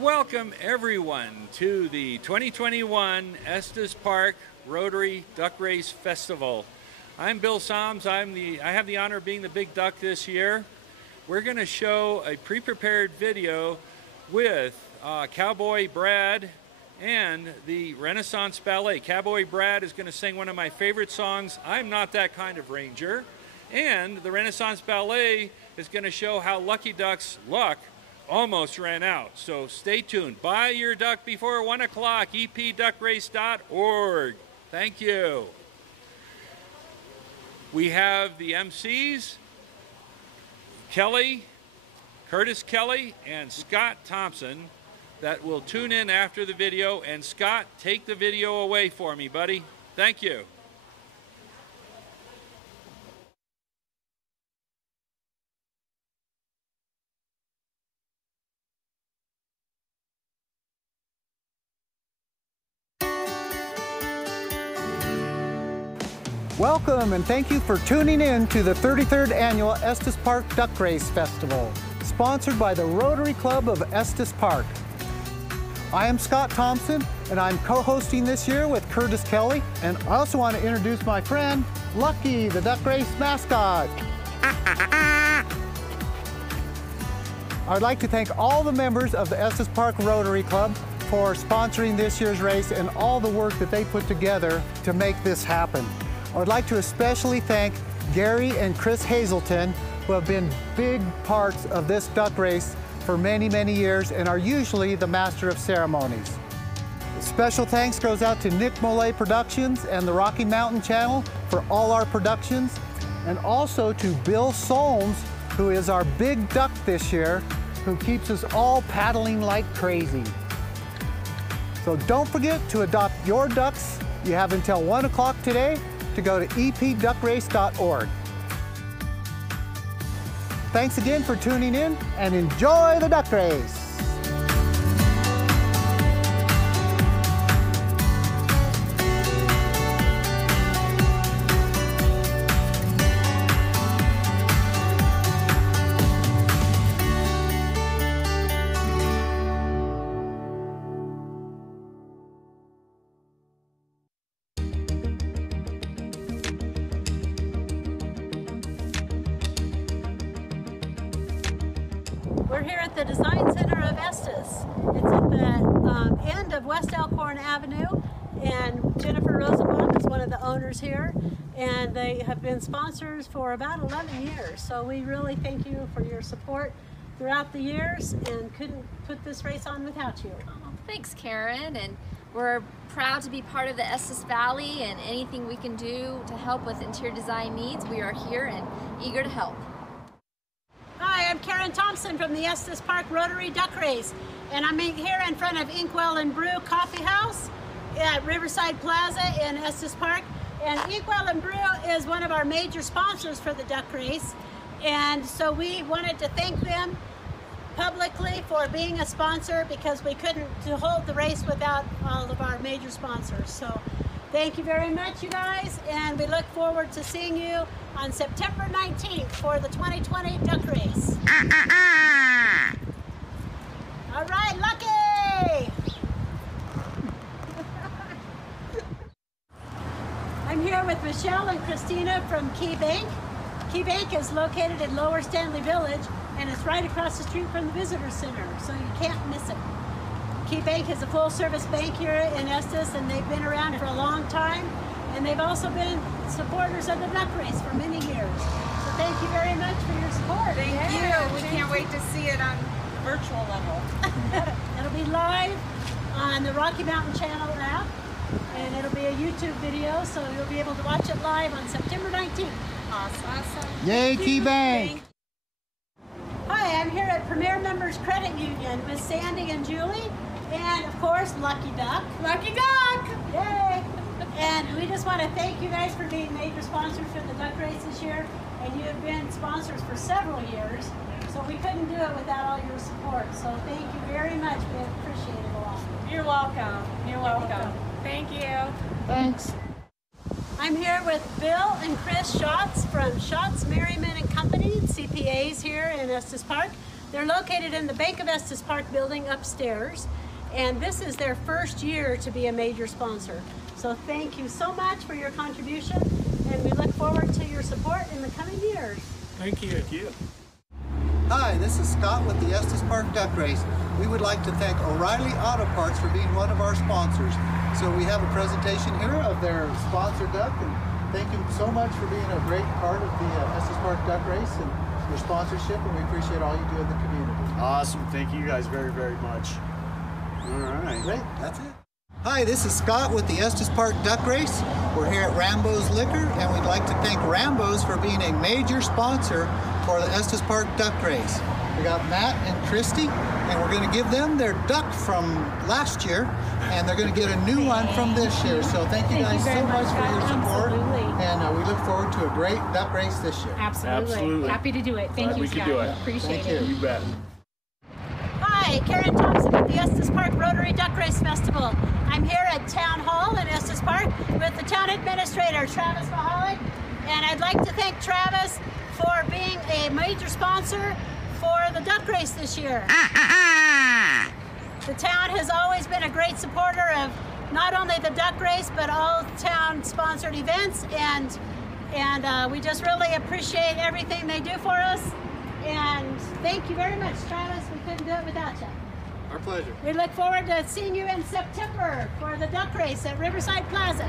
Welcome everyone to the 2021 Estes Park Rotary Duck Race Festival. I'm Bill Soms. I have the honor of being the big duck this year. We're going to show a pre-prepared video with Cowboy Brad and the Renaissance Ballet. Cowboy Brad is going to sing one of my favorite songs, I'm Not That Kind of Ranger. And the Renaissance Ballet is going to show how Lucky Duck's luck almost ran out. So stay tuned. Buy your duck before 1 o'clock, epduckrace.org. Thank you. We have the MCs, Curtis Kelly, and Scott Thompson that will tune in after the video. And Scott, take the video away for me, buddy. Thank you. Welcome and thank you for tuning in to the 33rd Annual Estes Park Duck Race Festival, sponsored by the Rotary Club of Estes Park. I am Scott Thompson and I'm co-hosting this year with Curtis Kelly, and I also want to introduce my friend, Lucky, the duck race mascot. I'd like to thank all the members of the Estes Park Rotary Club for sponsoring this year's race and all the work that they put together to make this happen. I would like to especially thank Gary and Chris Hazelton, who have been big parts of this duck race for many, many years and are usually the master of ceremonies. Special thanks goes out to Nick Mollé Productions and the Rocky Mountain Channel for all our productions, and also to Bill Solms, who is our big duck this year, who keeps us all paddling like crazy. So don't forget to adopt your ducks. You have until 1 o'clock today to go to epduckrace.org. Thanks again for tuning in and enjoy the duck race. We're here at the Design Center of Estes. It's at the end of West Elkhorn Avenue, and Jennifer Rosenbaum is one of the owners here, and they have been sponsors for about 11 years. So we really thank you for your support throughout the years, and couldn't put this race on without you. Oh, thanks, Karen, and we're proud to be part of the Estes Valley, and anything we can do to help with interior design needs, we are here and eager to help. Hi, I'm Karen Thompson from the Estes Park Rotary Duck Race, and I'm here in front of Inkwell and Brew Coffee House at Riverside Plaza in Estes Park. And Inkwell and Brew is one of our major sponsors for the duck race, and so we wanted to thank them publicly for being a sponsor, because we couldn't hold the race without all of our major sponsors. So thank you very much, you guys, and we look forward to seeing you on September 19th for the 2020 duck race. All right, Lucky! I'm here with Michelle and Christina from Key Bank. Key Bank is located in Lower Stanley Village, and it's right across the street from the Visitor Center, so you can't miss it. Key Bank is a full-service bank here in Estes, and they've been around for a long time, and they've also been supporters of the duck race for many years. So thank you very much for your support. Thank you. We can't wait to see it on virtual level. It'll be live on the Rocky Mountain Channel app, and it'll be a YouTube video, so you'll be able to watch it live on September 19th. Awesome. Yay, Key Bank! Hi, I'm here at Premier Members Credit Union with Sandy and Julie, and of course, Lucky Duck. Lucky Duck! Yay! And we just want to thank you guys for being major sponsors for the duck race this year, and you have been sponsors for several years, so we couldn't do it without all your support. So thank you very much. We appreciate it a lot. You're welcome. You're welcome. Thank you. Thanks. I'm here with Bill and Chris Schatz from Schatz, Merriman & Company, CPAs here in Estes Park. They're located in the Bank of Estes Park building upstairs, and this is their first year to be a major sponsor. So thank you so much for your contribution, and we look forward to your support in the coming years. Thank you. Thank you. Hi, this is Scott with the Estes Park Duck Race. We would like to thank O'Reilly Auto Parts for being one of our sponsors. So we have a presentation here of their sponsor duck, and thank you so much for being a great part of the Estes Park Duck Race and your sponsorship, and we appreciate all you do in the community. Awesome. Thank you guys very, very much. All right. Great, that's it. Hi, this is Scott with the Estes Park Duck Race. We're here at Rambo's Liquor, and we'd like to thank Rambo's for being a major sponsor for the Estes Park Duck Race. We got Matt and Christy, and we're going to give them their duck from last year, and they're going to get a new one from this year. So thank you guys so much for your support, and we look forward to a great duck race this year. Absolutely. Happy to do it. Thank you, Scott. Appreciate it. You bet. Hi, Karen Thompson with the Estes Park Rotary Duck Race Festival. I'm here at Town Hall in Estes Park with the Town Administrator, Travis Mahalik, and I'd like to thank Travis for being a major sponsor for the duck race this year. The town has always been a great supporter of not only the duck race, but all town-sponsored events, and we just really appreciate everything they do for us. And thank you very much, Travis. We couldn't do it without you. Our pleasure. We look forward to seeing you in September for the duck race at Riverside Plaza.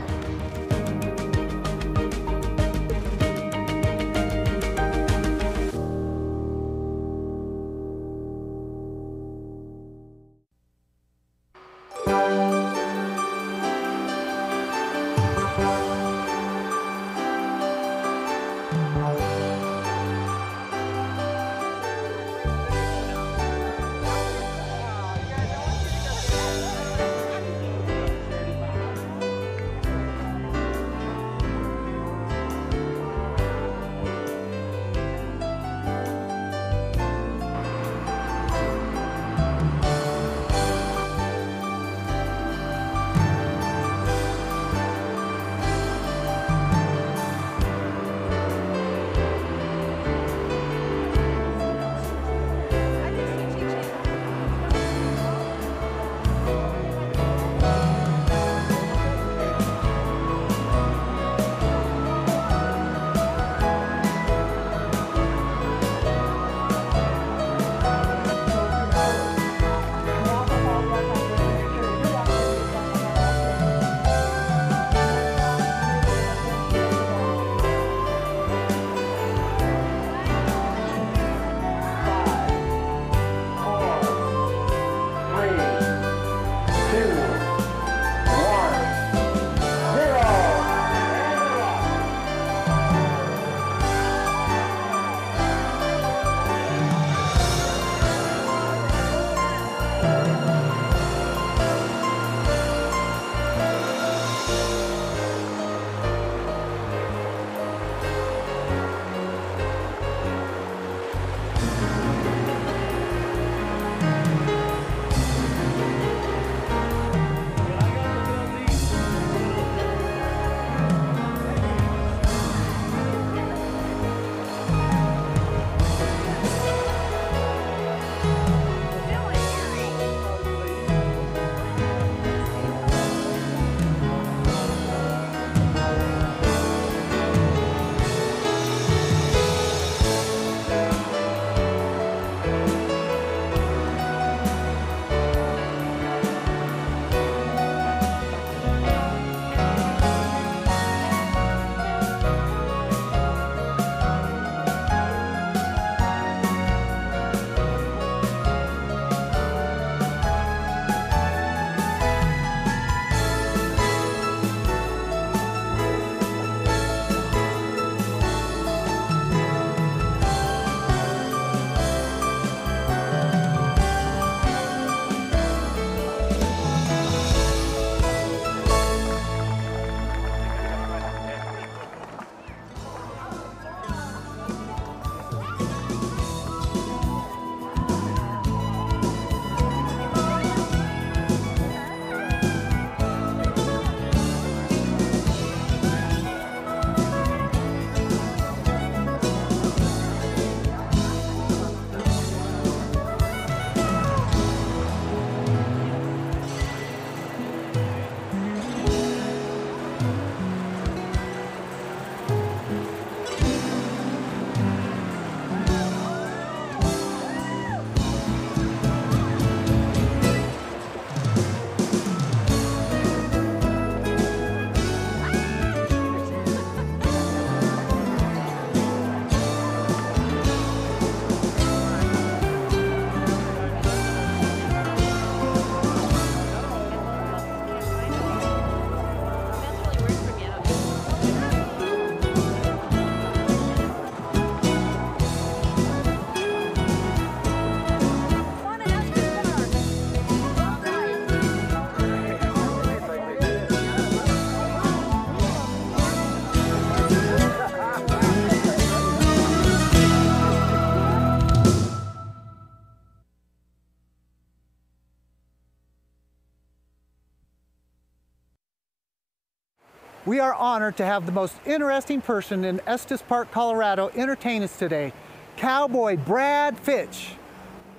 We are honored to have the most interesting person in Estes Park, Colorado entertain us today, Cowboy Brad Fitch.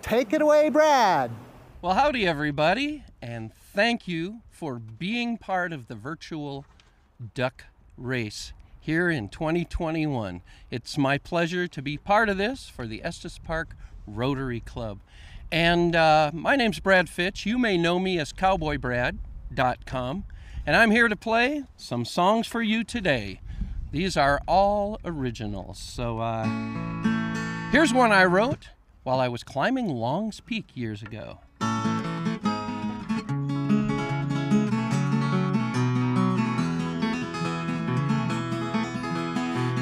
Take it away, Brad. Well, howdy everybody, and thank you for being part of the virtual duck race here in 2021. It's my pleasure to be part of this for the Estes Park Rotary Club. And my name's Brad Fitch. You may know me as cowboybrad.com. And I'm here to play some songs for you today. These are all originals. So here's one I wrote while I was climbing Long's Peak years ago.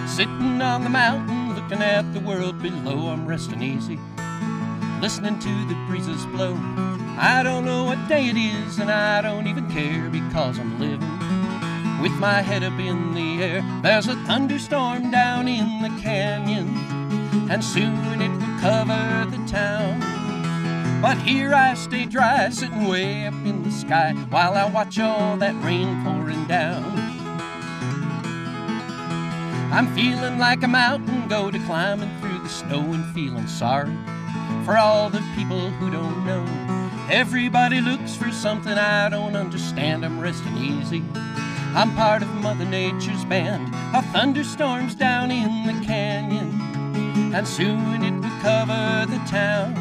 Sitting on the mountain, looking at the world below, I'm resting easy, listening to the breezes blow. I don't know what day it is, and I don't even care, because I'm living with my head up in the air. There's a thunderstorm down in the canyon, and soon it will cover the town. But here I stay dry, sitting way up in the sky, while I watch all that rain pouring down. I'm feeling like a mountain goat, climbing through the snow and feeling sorry for all the people who don't know. Everybody looks for something I don't understand. I'm resting easy, I'm part of Mother Nature's band. A thunderstorm's down in the canyon, and soon it will cover the town.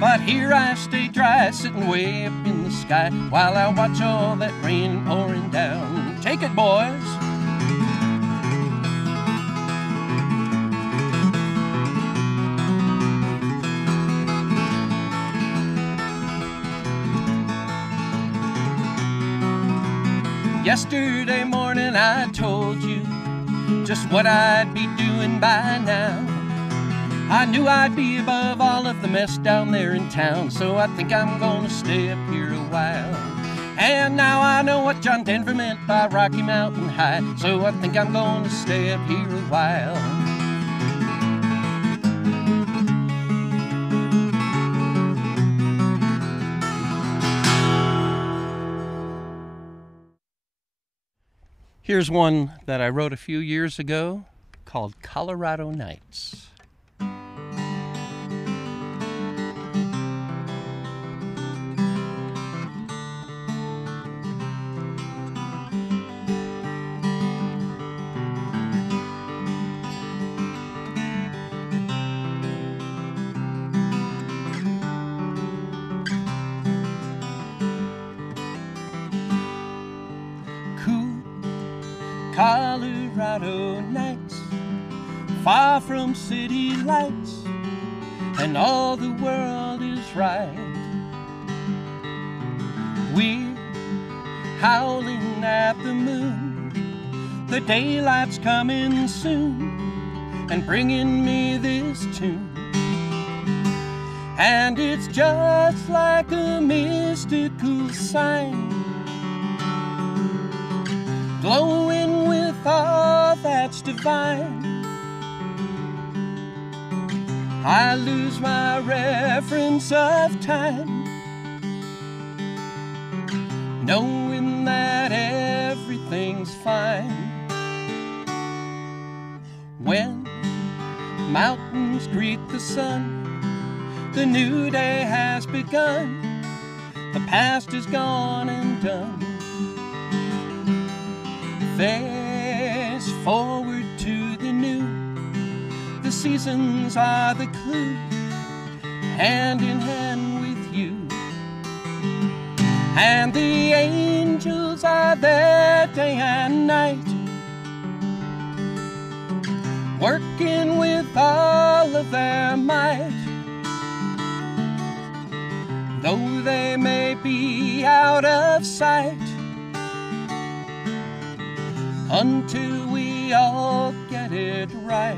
But here I stay dry, sitting way up in the sky, while I watch all that rain pouring down. Take it, boys. Yesterday morning I told you just what I'd be doing by now. I knew I'd be above all of the mess down there in town, so I think I'm gonna stay up here a while. And now I know what John Denver meant by Rocky Mountain High, so I think I'm gonna stay up here a while. Here's one that I wrote a few years ago called Colorado Nights. Colorado nights, far from city lights, and all the world is right. We're howling at the moon, the daylight's coming soon, and bringing me this tune. And it's just like a mystical sign, glowing with all that's divine. I lose my reference of time, knowing that everything's fine. When mountains greet the sun, the new day has begun. The past is gone and done. Face forward to the new. The seasons are the clue, hand in hand with you. And the angels are there day and night, working with all of their might. Though they may be out of sight, until we all get it right.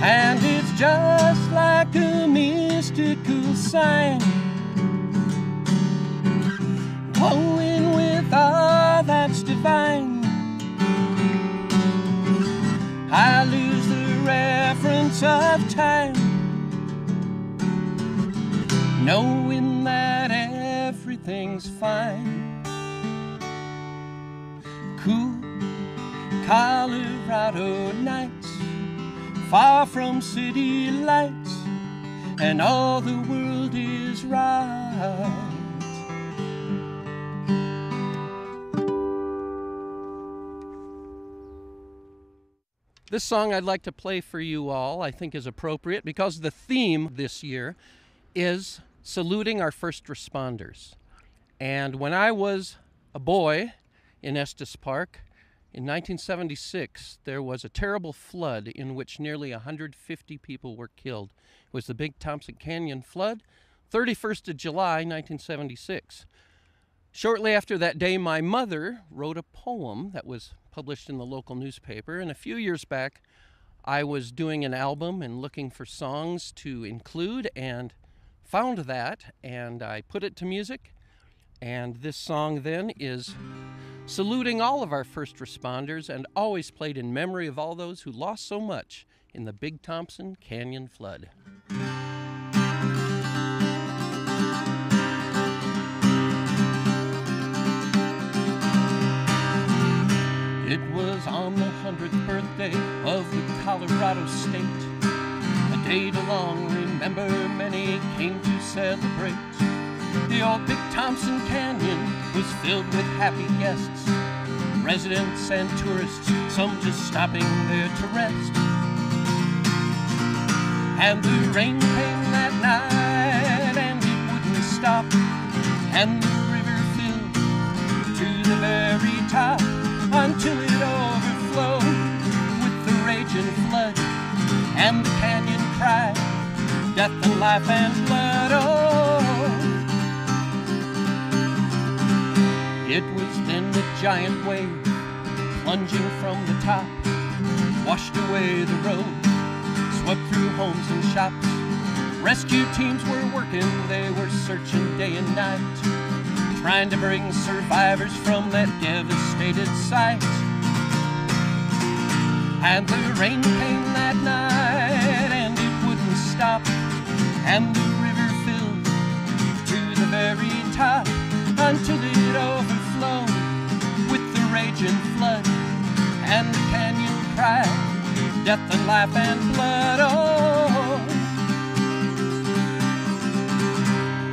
And it's just biblical sign, glowing with all that's divine. I lose the reference of time, knowing that everything's fine. Cool Colorado nights, far from city lights, and all the world is right. This song I'd like to play for you all, I think, is appropriate because the theme this year is saluting our first responders. And when I was a boy in Estes Park, in 1976, there was a terrible flood in which nearly 150 people were killed. It was the Big Thompson Canyon flood, 31st of July, 1976. Shortly after that day, my mother wrote a poem that was published in the local newspaper, and a few years back, I was doing an album and looking for songs to include and found that, and I put it to music, and this song then is saluting all of our first responders and always played in memory of all those who lost so much in the Big Thompson Canyon flood. It was on the 100th birthday of the Colorado state, a day to long remember many came to celebrate. The old Big Thompson Canyon was filled with happy guests, residents and tourists, some just stopping there to rest. And the rain came that night and it wouldn't stop, and the river filled to the very top until it overflowed with the raging flood. And the canyon cried, death and life and blood, oh. It was then a giant wave, plunging from the top, washed away the road, swept through homes and shops. Rescue teams were working, they were searching day and night, trying to bring survivors from that devastated site. And the rain came that night and it wouldn't stop, and the river filled to the very top until it overflowed with the raging flood. And the canyon cried, death and life and blood, oh.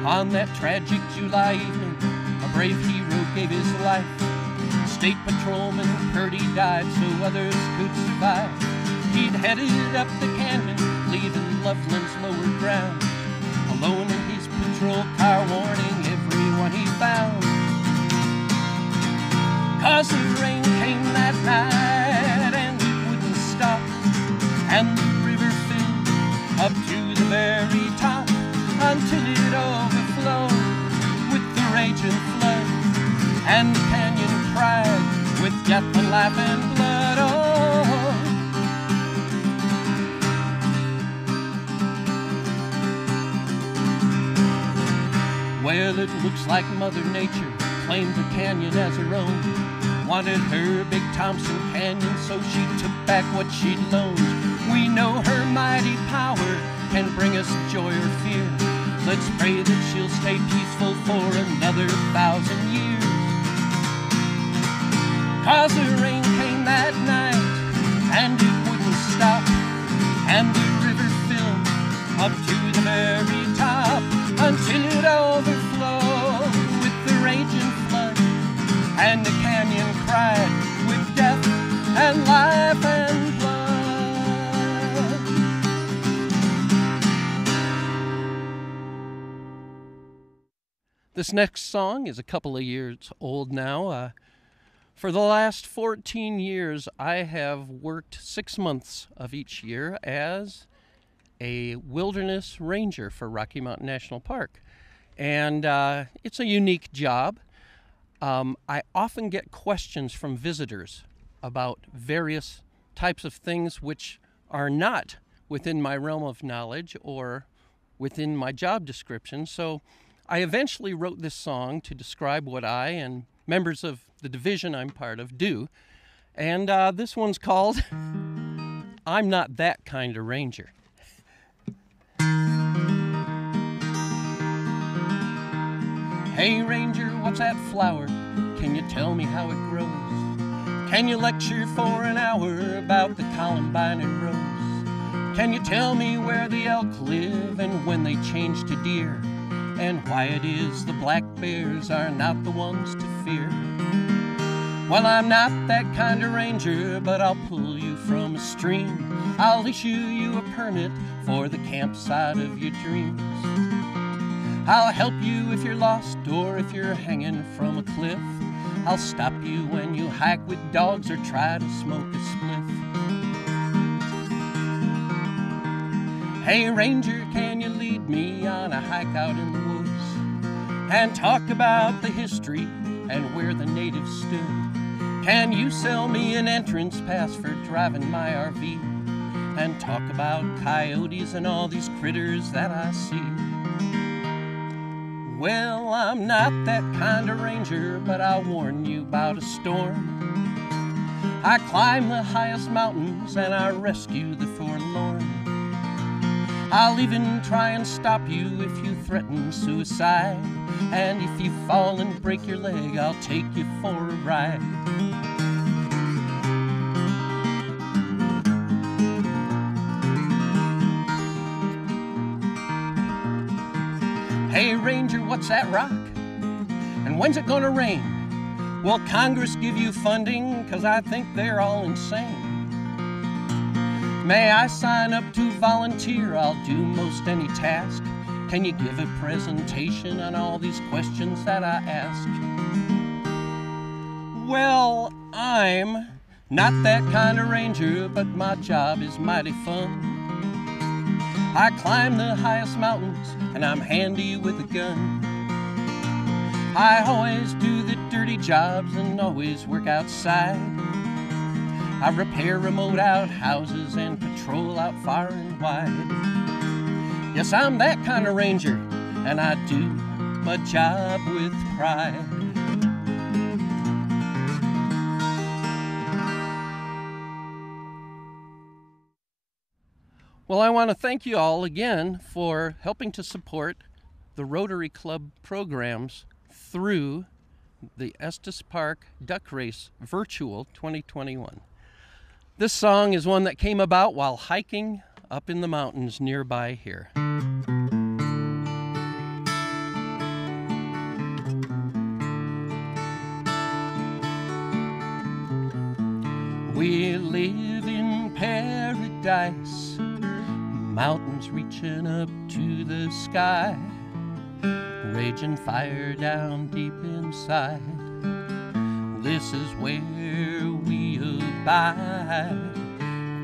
On that tragic July evening, a brave hero gave his life. State Patrolman Doherty died so others could survive. He'd headed up the canyon, leaving Loveland's lower ground, alone in his patrol car, warning everyone he found. 'Cause the rain came that night and it wouldn't stop, and the river filled up to the very top until it overflowed with the raging flood. And the canyon cried with death and life and blood, oh. Well, it looks like Mother Nature claimed the canyon as her own, wanted her Big Thompson Canyon, so she took back what she'd loaned. We know her mighty power can bring us joy or fear. Let's pray that she'll stay peaceful for another 1,000 years. 'Cause the rain came that night and it wouldn't stop, and the river filled up to the very top until it overflowed with the raging flood. And the canyon cried with death and life and blood. This next song is a couple of years old now. For the last 14 years, I have worked 6 months of each year as a wilderness ranger for Rocky Mountain National Park. And it's a unique job. I often get questions from visitors about various types of things which are not within my realm of knowledge or within my job description. So I eventually wrote this song to describe what I and members of the division I'm part of do. And this one's called I'm Not That Kind of Ranger. Hey Ranger, what's that flower? Can you tell me how it grows? Can you lecture for an hour about the columbine and rose? Can you tell me where the elk live and when they change to deer? And why it is the black bears are not the ones to fear? Well, I'm not that kind of ranger, but I'll pull you from a stream. I'll issue you a permit for the campsite of your dreams. I'll help you if you're lost or if you're hanging from a cliff. I'll stop you when you hike with dogs or try to smoke a spliff. Hey Ranger, can you lead me on a hike out in the woods and talk about the history and where the natives stood? Can you sell me an entrance pass for driving my RV and talk about coyotes and all these critters that I see? Well, I'm not that kind of ranger, but I'll warn you about a storm. I climb the highest mountains and I rescue the forlorn. I'll even try and stop you if you threaten suicide. And if you fall and break your leg, I'll take you for a ride. Hey Ranger, what's that rock? And when's it gonna rain? Will Congress give you funding? 'Cause I think they're all insane. May I sign up to volunteer? I'll do most any task. Can you give a presentation on all these questions that I ask? Well, I'm not that kind of ranger, but my job is mighty fun. I climb the highest mountains and I'm handy with a gun. I always do the dirty jobs and always work outside. I repair remote outhouses and patrol out far and wide. Yes, I'm that kind of ranger, and I do my job with pride. Well, I want to thank you all again for helping to support the Rotary Club programs through the Estes Park Duck Race Virtual 2021. This song is one that came about while hiking up in the mountains nearby here. We live in paradise, mountains reaching up to the sky, raging fire down deep inside. This is where we abide.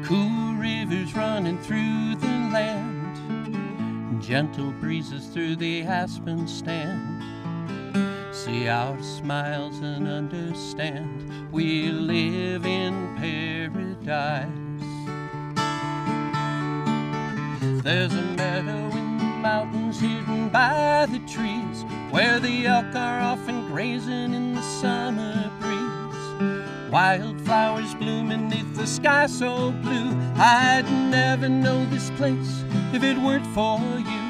Cool rivers running through the land, gentle breezes through the aspen stand. See our smiles and understand we live in paradise. There's a meadow in the mountains hidden by the trees, where the elk are often grazing in the summer breeze. Wildflowers bloom beneath the sky so blue. I'd never know this place if it weren't for you.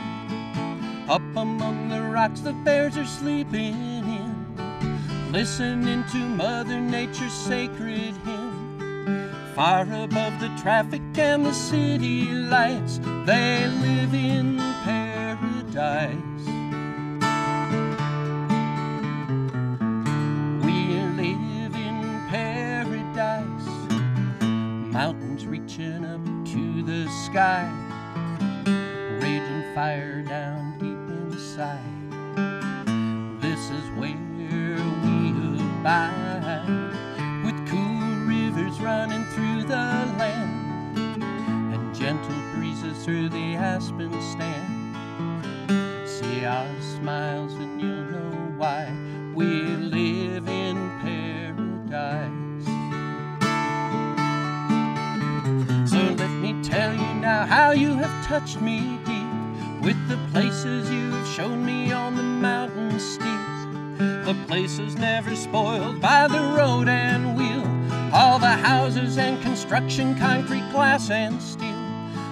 Up among the rocks the bears are sleeping in, listening to Mother Nature's sacred hymn. Far above the traffic and the city lights, they live in paradise. Mountains reaching up to the sky, raging fire down deep inside. This is where we abide, with cool rivers running through the land, and gentle breezes through the aspen stand. See our smiles and you'll know why we live in paradise. So let me tell you now how you have touched me deep, with the places you've shown me on the mountain steep. The places never spoiled by the road and wheel, all the houses and construction, concrete, glass and steel.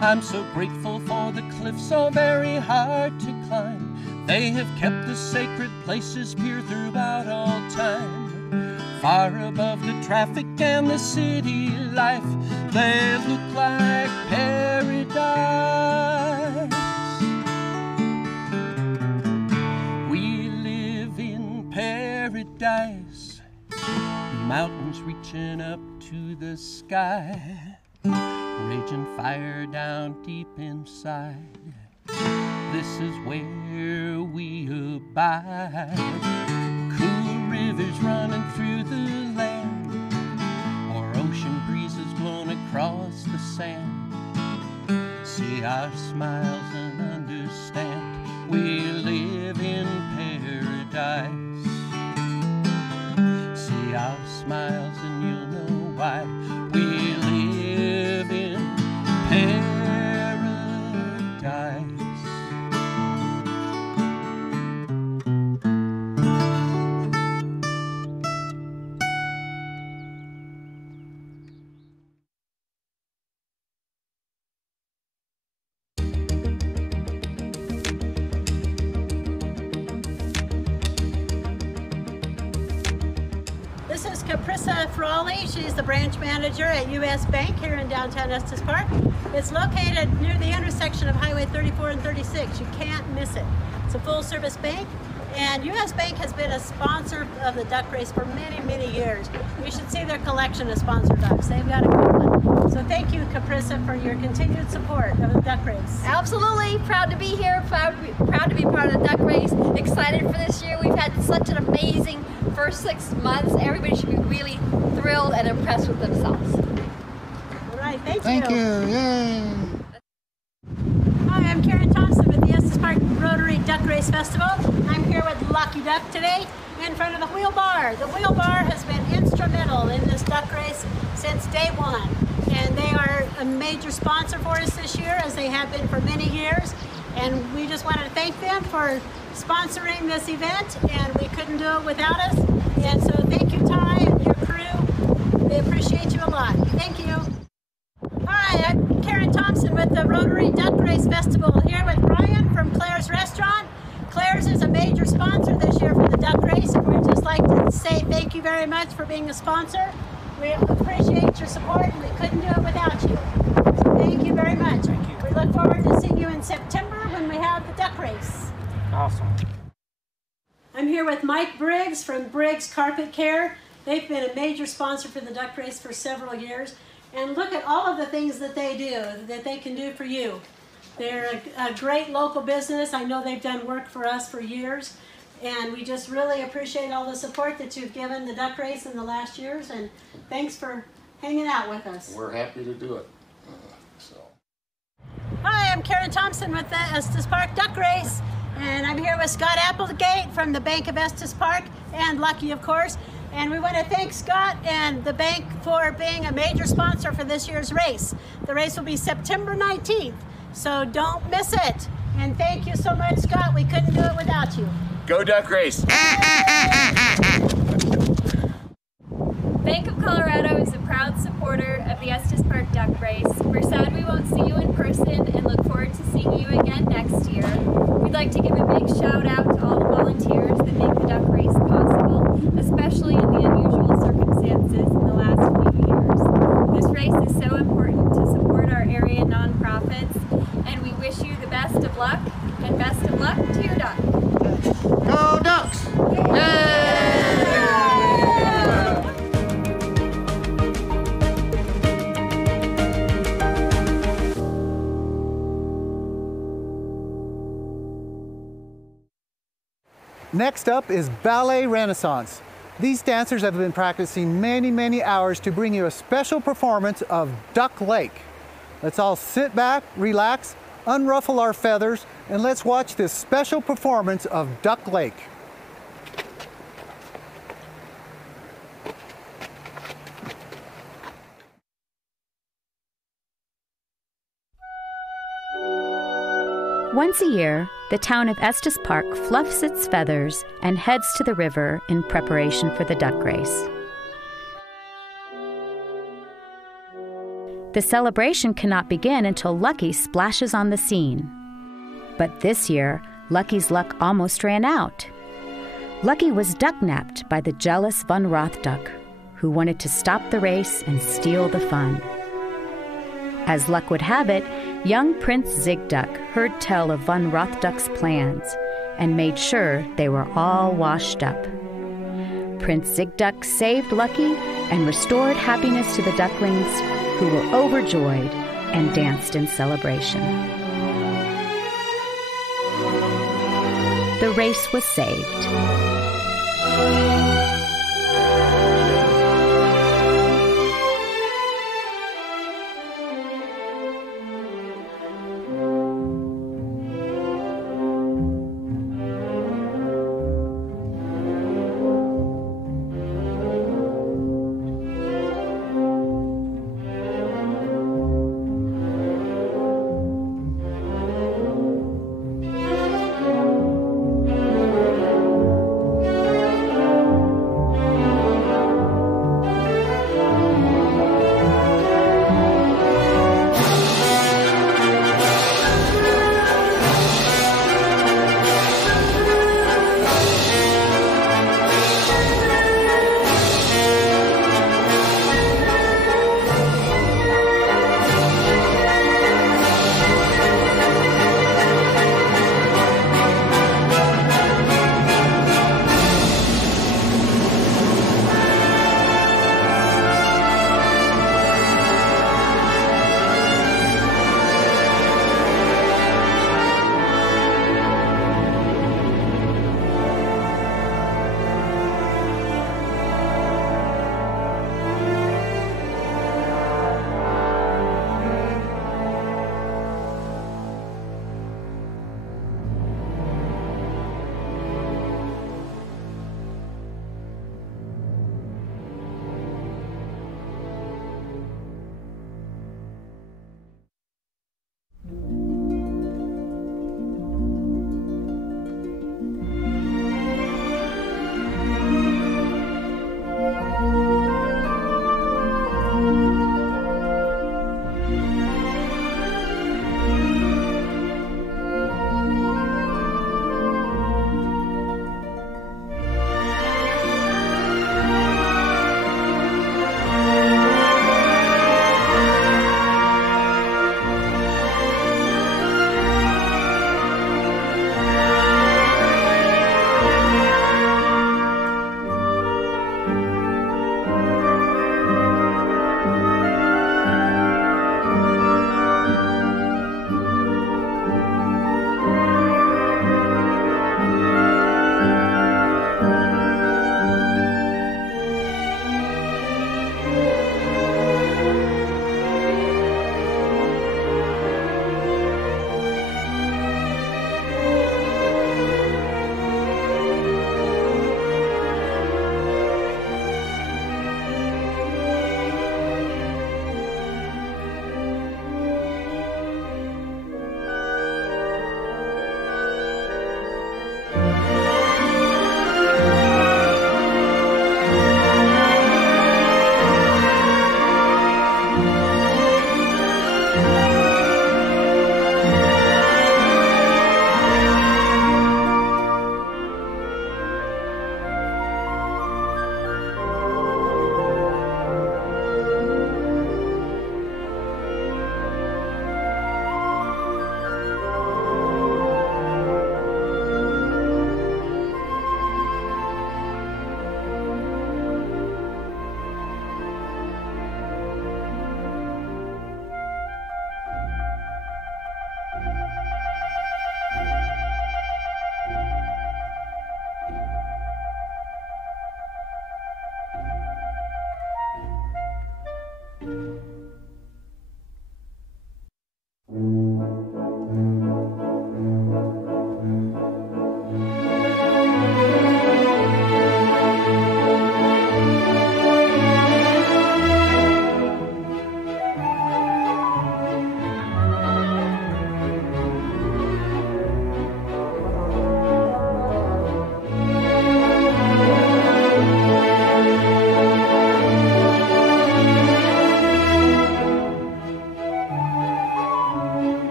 I'm so grateful for the cliffs so very hard to climb. They have kept the sacred places pure throughout all time. Far above the traffic and the city life, they look like paradise. We live in paradise, mountains reaching up to the sky, raging fire down deep inside. This is where we abide. Cool rivers running through the land, or ocean breezes blowing across the sand. See our smiles and understand we live in paradise. See our smiles and you'll know why we live in paradise. This is Caprissa Frawley. She's the branch manager at U.S. Bank here in downtown Estes Park. It's located near the intersection of Highway 34 and 36. You can't miss it. It's a full-service bank, and U.S. Bank has been a sponsor of the duck race for many, many years. You should see their collection of sponsor ducks. They've got a good one. So thank you, Caprissa, for your continued support of the duck race. Absolutely, proud to be here, proud to be part of the duck race. Excited for this year. We've had such an amazing first 6 months. Everybody should be really thrilled and impressed with themselves. All right, thank you. Thank you. Yay. Hi, I'm Karen Thompson with the Estes Park Rotary Duck Race Festival. I'm here with Lucky Duck today in front of the wheel bar. The wheel bar has been instrumental in this duck race since day one, and they are a major sponsor for us this year, as they have been for many years. And we just wanted to thank them for sponsoring this event, and we couldn't do it without us. And so thank you, Ty, and your crew. They appreciate you a lot. Thank you. Hi, I'm Karen Thompson with the Rotary Duck Race Festival, here with Brian from Claire's Restaurant. Claire's is a major sponsor this year for the duck race, and we'd just like to say thank you very much for being a sponsor. We appreciate your support, and we couldn't do it without you. So thank you very much. Thank you. We look forward to seeing you in September when we have the duck race. Awesome. I'm here with Mike Briggs from Briggs Carpet Care. They've been a major sponsor for the duck race for several years. And look at all of the things that they do, that they can do for you. They're a great local business. I know they've done work for us for years. And we just really appreciate all the support that you've given the duck race in the last years. And thanks for hanging out with us. We're happy to do it. Hi, I'm Karen Thompson with the Estes Park Duck Race. And I'm here with Scott Applegate from the Bank of Estes Park, and Lucky, of course. And we want to thank Scott and the bank for being a major sponsor for this year's race. The race will be September 19th, so don't miss it. And thank you so much, Scott. We couldn't do it without you. Go Duck Race! Bank of Colorado is a proud supporter of the Estes Park Duck Race. We're sad we won't see you in person and look forward to seeing you again next year. We'd like to give a big shout out to all the volunteers that make the duck race possible, especially in the unusual circumstances in the last few years. This race is so important to support our area nonprofits, and we wish you the best of luck, and best of luck to your duck. Go Ducks! Next up is Ballet Renaissance. These dancers have been practicing many, many hours to bring you a special performance of Duck Lake. Let's all sit back, relax, unruffle our feathers, and let's watch this special performance of Duck Lake. Once a year, the town of Estes Park fluffs its feathers and heads to the river in preparation for the duck race. The celebration cannot begin until Lucky splashes on the scene. But this year, Lucky's luck almost ran out. Lucky was duck-napped by the jealous Von Roth duck, who wanted to stop the race and steal the fun. As luck would have it, young Prince Zigduck heard tell of Von Roth duck's plans and made sure they were all washed up. Prince Zigduck saved Lucky and restored happiness to the ducklings, who were overjoyed and danced in celebration. The race was saved.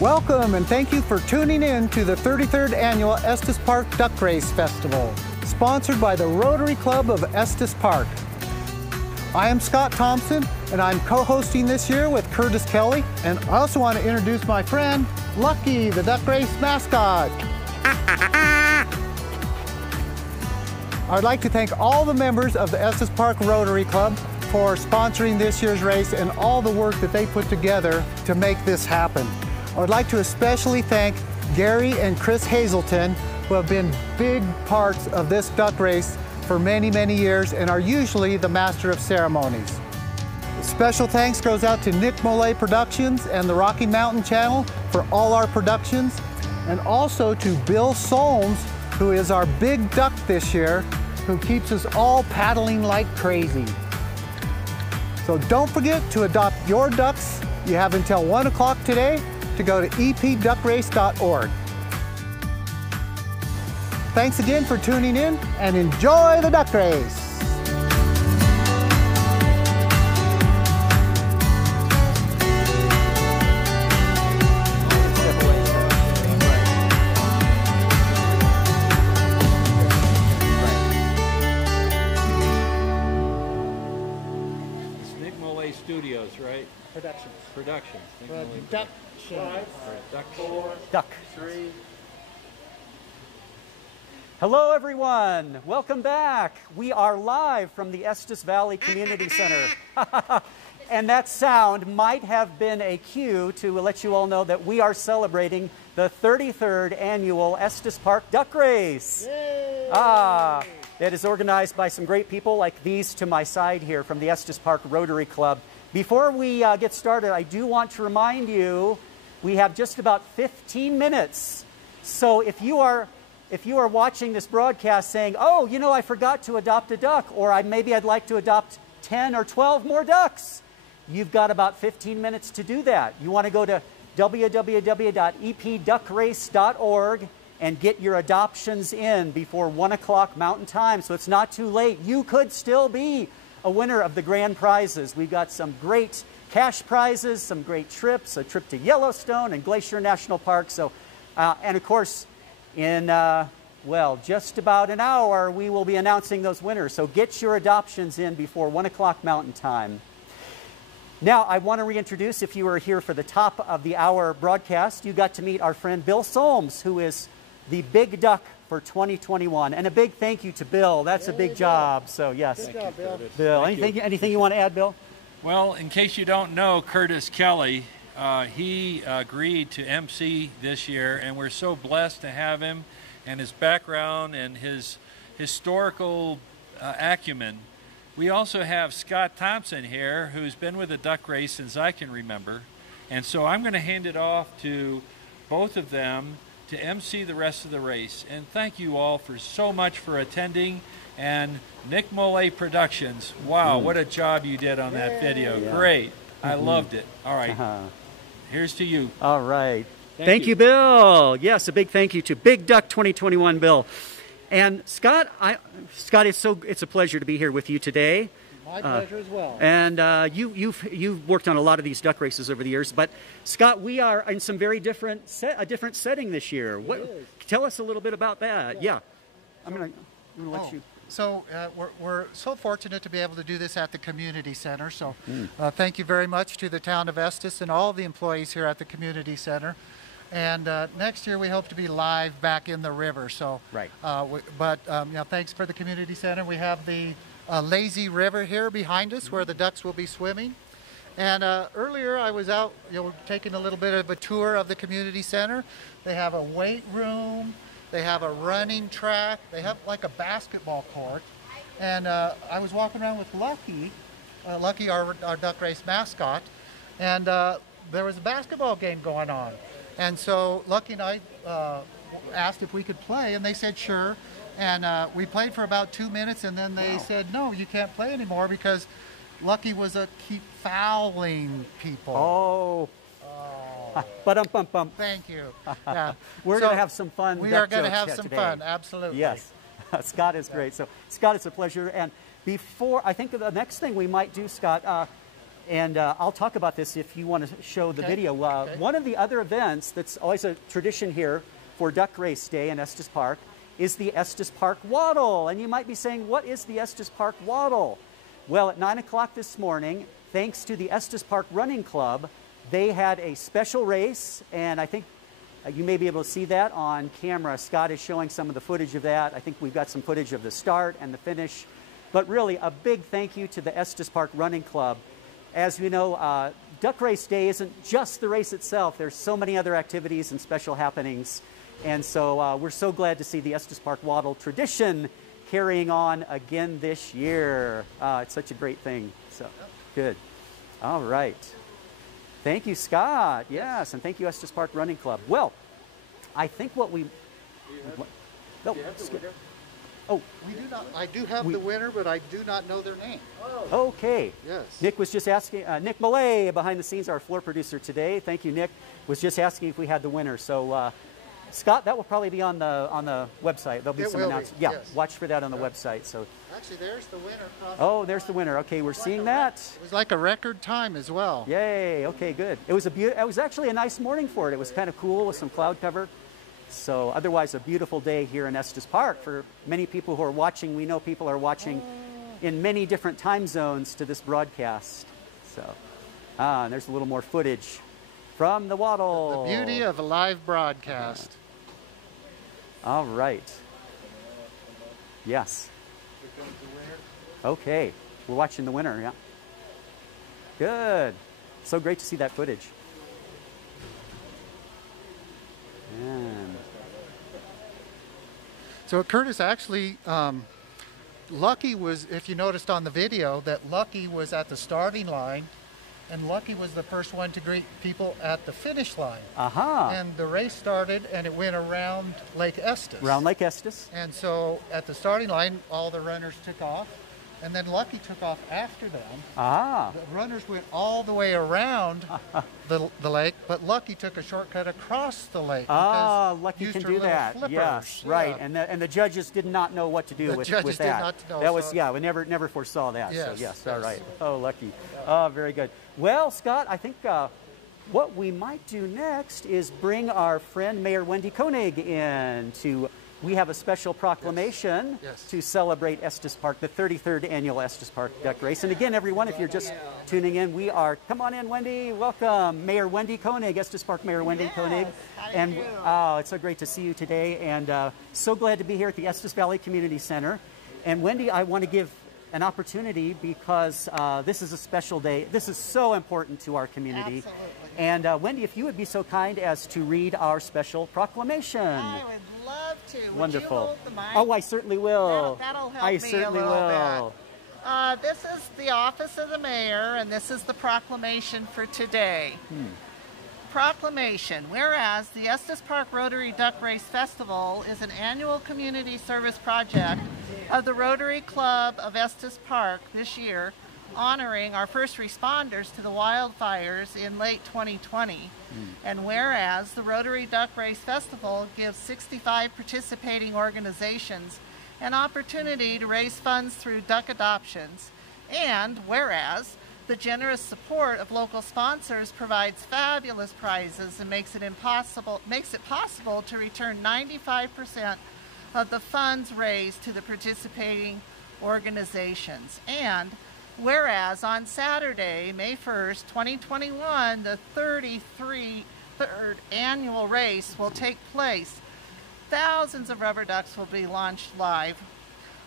Welcome and thank you for tuning in to the 33rd Annual Estes Park Duck Race Festival, sponsored by the Rotary Club of Estes Park. I am Scott Thompson, and I'm co-hosting this year with Curtis Kelly, and I also want to introduce my friend, Lucky, the duck race mascot. I'd like to thank all the members of the Estes Park Rotary Club for sponsoring this year's race and all the work that they put together to make this happen. I would like to especially thank Gary and Chris Hazelton, who have been big parts of this duck race for many, many years and are usually the master of ceremonies. Special thanks goes out to Nick Mollé Productions and the Rocky Mountain Channel for all our productions, and also to Bill Solms, who is our big duck this year, who keeps us all paddling like crazy. So don't forget to adopt your ducks. You have until 1 o'clock today to go to epduckrace.org. Thanks again for tuning in and enjoy the duck race. Studios, right? Productions. Productions. Duck. 4, Duck. 3. Hello, everyone. Welcome back. We are live from the Estes Valley Community Center. And that sound might have been a cue to let you all know that we are celebrating the 33rd Annual Estes Park Duck Race. Yay! That is organized by some great people like these to my side here from the Estes Park Rotary Club. Before we get started, I do want to remind you we have just about 15 minutes. So if you are watching this broadcast saying, oh, you know, I forgot to adopt a duck, or maybe I'd like to adopt 10 or 12 more ducks, you've got about 15 minutes to do that. You want to go to www.epduckrace.org and get your adoptions in before 1 o'clock Mountain Time, so it's not too late. You could still be a winner of the grand prizes. We've got some great cash prizes, some great trips, a trip to Yellowstone and Glacier National Park. So, and of course, in, well, just about an hour, we will be announcing those winners. So get your adoptions in before 1 o'clock Mountain Time. Now, I want to reintroduce, if you were here for the top of the hour broadcast, you got to meet our friend Bill Solms, who is the big duck for 2021. And a big thank you to Bill. That's a big job. So, yes. Good job, Bill. Bill, anything you want to add, Bill? Well, in case you don't know Curtis Kelly, he agreed to MC this year, and we're so blessed to have him, and his background and his historical acumen. We also have Scott Thompson here, who's been with the duck race since I can remember. And so I'm going to hand it off to both of them to MC the rest of the race. And thank you all for so much for attending. And Nick Mollé Productions, wow, what a job you did on that video. Yeah. Great. I loved it. All right. Here's to you. All right. Thank you, Bill. Yes, a big thank you to Big Duck 2021, Bill. And Scott, it's a pleasure to be here with you today. My pleasure as well. And you've worked on a lot of these duck races over the years, but Scott, we are in some very different setting this year. Tell us a little bit about that. Yeah, I'm gonna let you. So we're so fortunate to be able to do this at the community center. So thank you very much to the town of Estes and all the employees here at the community center. And next year we hope to be live back in the river. So, right. You know, thanks for the community center. We have the lazy river here behind us where the ducks will be swimming. And earlier I was out, you know, taking a little bit of a tour of the community center. They have a weight room. They have a running track. They have like a basketball court. And I was walking around with Lucky, our duck race mascot, and there was a basketball game going on. And so Lucky and I asked if we could play, and they said sure. And we played for about 2 minutes, and then they said, no, you can't play anymore because Lucky was keep fouling people. Oh. Ba-dum-bum-bum. Thank you. Yeah. We're going to have some fun. We are going to have some fun, absolutely. Yes. Scott is great. So, Scott, it's a pleasure. And before, I think the next thing we might do, Scott, And I'll talk about this if you want to show the video. One of the other events that's always a tradition here for Duck Race Day in Estes Park is the Estes Park Waddle. And you might be saying, what is the Estes Park Waddle? Well, at 9 o'clock this morning, thanks to the Estes Park Running Club, they had a special race, and I think you may be able to see that on camera. Scott is showing some of the footage of that. I think we've got some footage of the start and the finish. But really, a big thank you to the Estes Park Running Club. As you know, Duck Race Day isn't just the race itself. There's so many other activities and special happenings. And so we're so glad to see the Estes Park Waddle tradition carrying on again this year. It's such a great thing. So, good. All right. Thank you, Scott. Yes, and thank you, Estes Park Running Club. Well, I think what we... Oh, we do not. I do have the winner, but I do not know their name. Oh. Okay. Yes. Nick was just asking. Nick Mollé, behind the scenes, our floor producer today. Thank you, Nick. Was just asking if we had the winner. So, Scott, that will probably be on the website. There'll be some announcements. Yeah, yes. Watch for that on the website. So. Actually, there's the winner. Oh, there's the winner. Okay, we're seeing that. It was like a record time as well. Yay. Okay, good. It was actually a nice morning for it. It was kind of cool with some cloud cover. So otherwise a beautiful day here in Estes Park. For many people who are watching, we know people are watching in many different time zones to this broadcast. So, and there's a little more footage from the Waddle. The beauty of a live broadcast. All right. Yes. Okay. We're watching the winner, yeah. Good. So great to see that footage. And so Curtis, actually, Lucky was, if you noticed on the video, that Lucky was at the starting line, and Lucky was the first one to greet people at the finish line. And the race started, and it went around Lake Estes. Around Lake Estes. And so at the starting line, all the runners took off, and then Lucky took off after them. The runners went all the way around the lake, but Lucky took a shortcut across the lake. Lucky can do that. Flippers. Yes, right. And the judges did not know what to do with that. The judges did not know. That was, we never foresaw that. Yes, so yes, all right. Oh, Lucky. Oh, very good. Well, Scott, I think what we might do next is bring our friend Mayor Wendy Koenig in to... We have a special proclamation to celebrate Estes Park, the 33rd annual Estes Park Duck Race. And again, everyone, if you're just tuning in, we are, come on in, Wendy, welcome, Mayor Wendy Koenig, Estes Park Mayor Wendy Koenig. And it's so great to see you today, and so glad to be here at the Estes Valley Community Center. And Wendy, I want to give an opportunity because this is a special day. This is so important to our community. Absolutely. And Wendy, if you would be so kind as to read our special proclamation. I would love to. Wonderful. Would you hold the mic? Oh, I certainly will. That'll help I me certainly a little will. bit. This is the office of the mayor, and this is the proclamation for today. Proclamation. Whereas the Estes Park Rotary Duck Race Festival is an annual community service project of the Rotary Club of Estes Park this year, honoring our first responders to the wildfires in late 2020. And whereas the Rotary Duck Race Festival gives 65 participating organizations an opportunity to raise funds through duck adoptions, and whereas the generous support of local sponsors provides fabulous prizes and makes it possible to return 95% of the funds raised to the participating organizations. And whereas on Saturday, May 1st, 2021, the 33rd annual race will take place. Thousands of rubber ducks will be launched live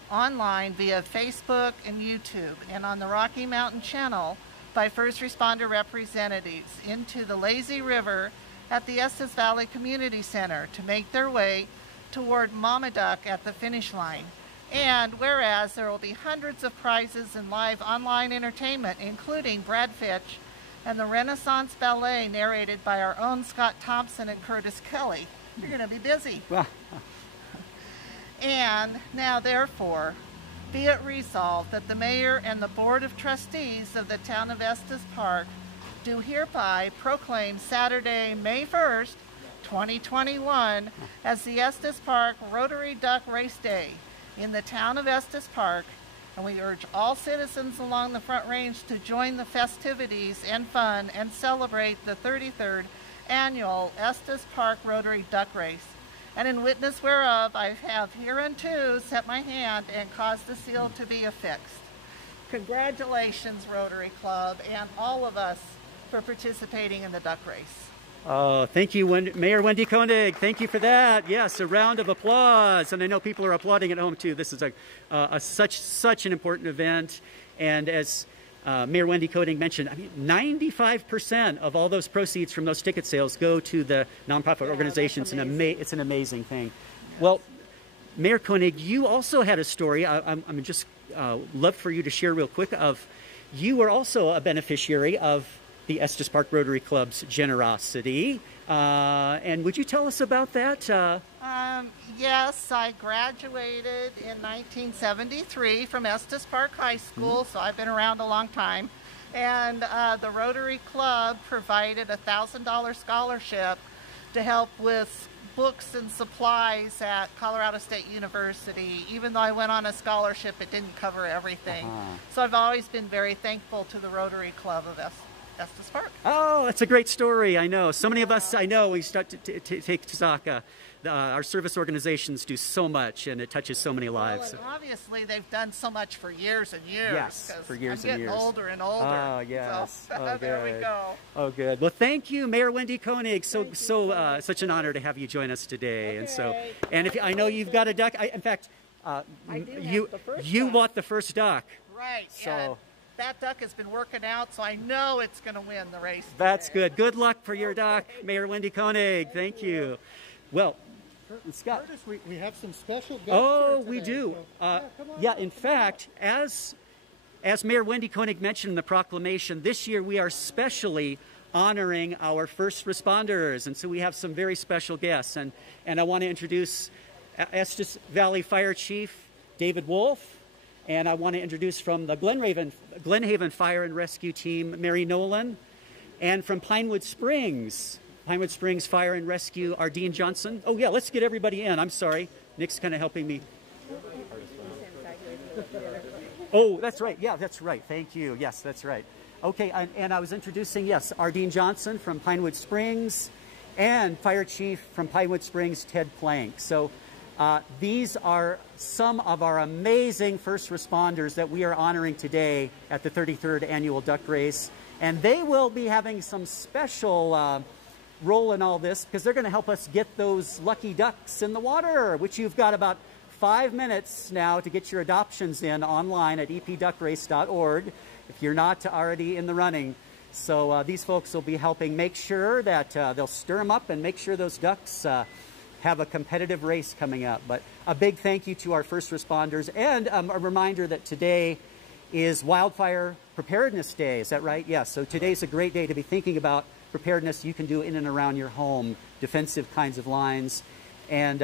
online via Facebook and YouTube, and on the Rocky Mountain Channel by first responder representatives into the Lazy River at the Estes Valley Community Center to make their way toward Mama Duck at the finish line. And whereas there will be hundreds of prizes and live online entertainment, including Brad Fitch and the Renaissance Ballet narrated by our own Scott Thompson and Curtis Kelly. You're going to be busy. And now, therefore, be it resolved that the Mayor and the Board of Trustees of the Town of Estes Park do hereby proclaim Saturday, May 1st, 2021 as the Estes Park Rotary Duck Race Day in the Town of Estes Park, And we urge all citizens along the Front Range to join the festivities and fun and celebrate the 33rd annual Estes Park Rotary Duck Race. And in witness whereof, I have hereunto set my hand and caused the seal to be affixed. Congratulations, Rotary Club, and all of us for participating in the duck race. Oh, thank you, Mayor Wendy Koenig. Thank you for that. Yes, a round of applause. And I know people are applauding at home, too. This is such an important event. And as Mayor Wendy Koenig mentioned, I mean, 95% of all those proceeds from those ticket sales go to the nonprofit organizations. It's an amazing thing. Well, Mayor Koenig, you also had a story. I'm just love for you to share real quick of you were also a beneficiary of the Estes Park Rotary Club's generosity. And would you tell us about that? Yes, I graduated in 1973 from Estes Park High School, so I've been around a long time. And the Rotary Club provided a $1,000 scholarship to help with books and supplies at Colorado State University. Even though I went on a scholarship, it didn't cover everything. So I've always been very thankful to the Rotary Club of Estes Park. Oh, that's a great story. I know. So many of us, I know, we start to take Tzaka. Our service organizations do so much, and it touches so many lives. Well, and obviously, they've done so much for years and years. Yes, for years and years. I'm getting older and older. Oh, yes. So, oh, there we go. Oh, good. Well, thank you, Mayor Wendy Koenig. Such an honor to have you join us today. Okay. And if I know you've got a duck. In fact, you bought the first duck. Right. So. And that duck has been working out, so I know it's going to win the race today. That's good. Good luck for your duck, Mayor Wendy Koenig. Thank you. Well, Scott. Curtis, we have some special guests Oh, here we today, do. So, In fact, as Mayor Wendy Koenig mentioned in the proclamation, this year we are specially honoring our first responders. And so we have some very special guests. And I want to introduce Estes Valley Fire Chief David Wolf. And I want to introduce from the Glenhaven Fire and Rescue Team, Mary Nolan. And from Pinewood Springs Fire and Rescue, Ardeen Johnson. Oh, yeah, let's get everybody in. I'm sorry. Nick's kind of helping me. Oh, that's right. Yeah, that's right. Thank you. Yes, that's right. Okay, and I was introducing, yes, Ardeen Johnson from Pinewood Springs and Fire Chief from Pinewood Springs, Ted Plank. So these are some of our amazing first responders that we are honoring today at the 33rd Annual Duck Race. And they will be having some special role in all this because they're going to help us get those lucky ducks in the water, which you've got about 5 minutes now to get your adoptions in online at epduckrace.org if you're not already in the running. So these folks will be helping make sure that they'll stir them up and make sure those ducks have a competitive race coming up. But a big thank you to our first responders, and a reminder that today is Wildfire Preparedness Day. Is that right? Yes. So today's a great day to be thinking about preparedness you can do in and around your home, defensive kinds of lines. And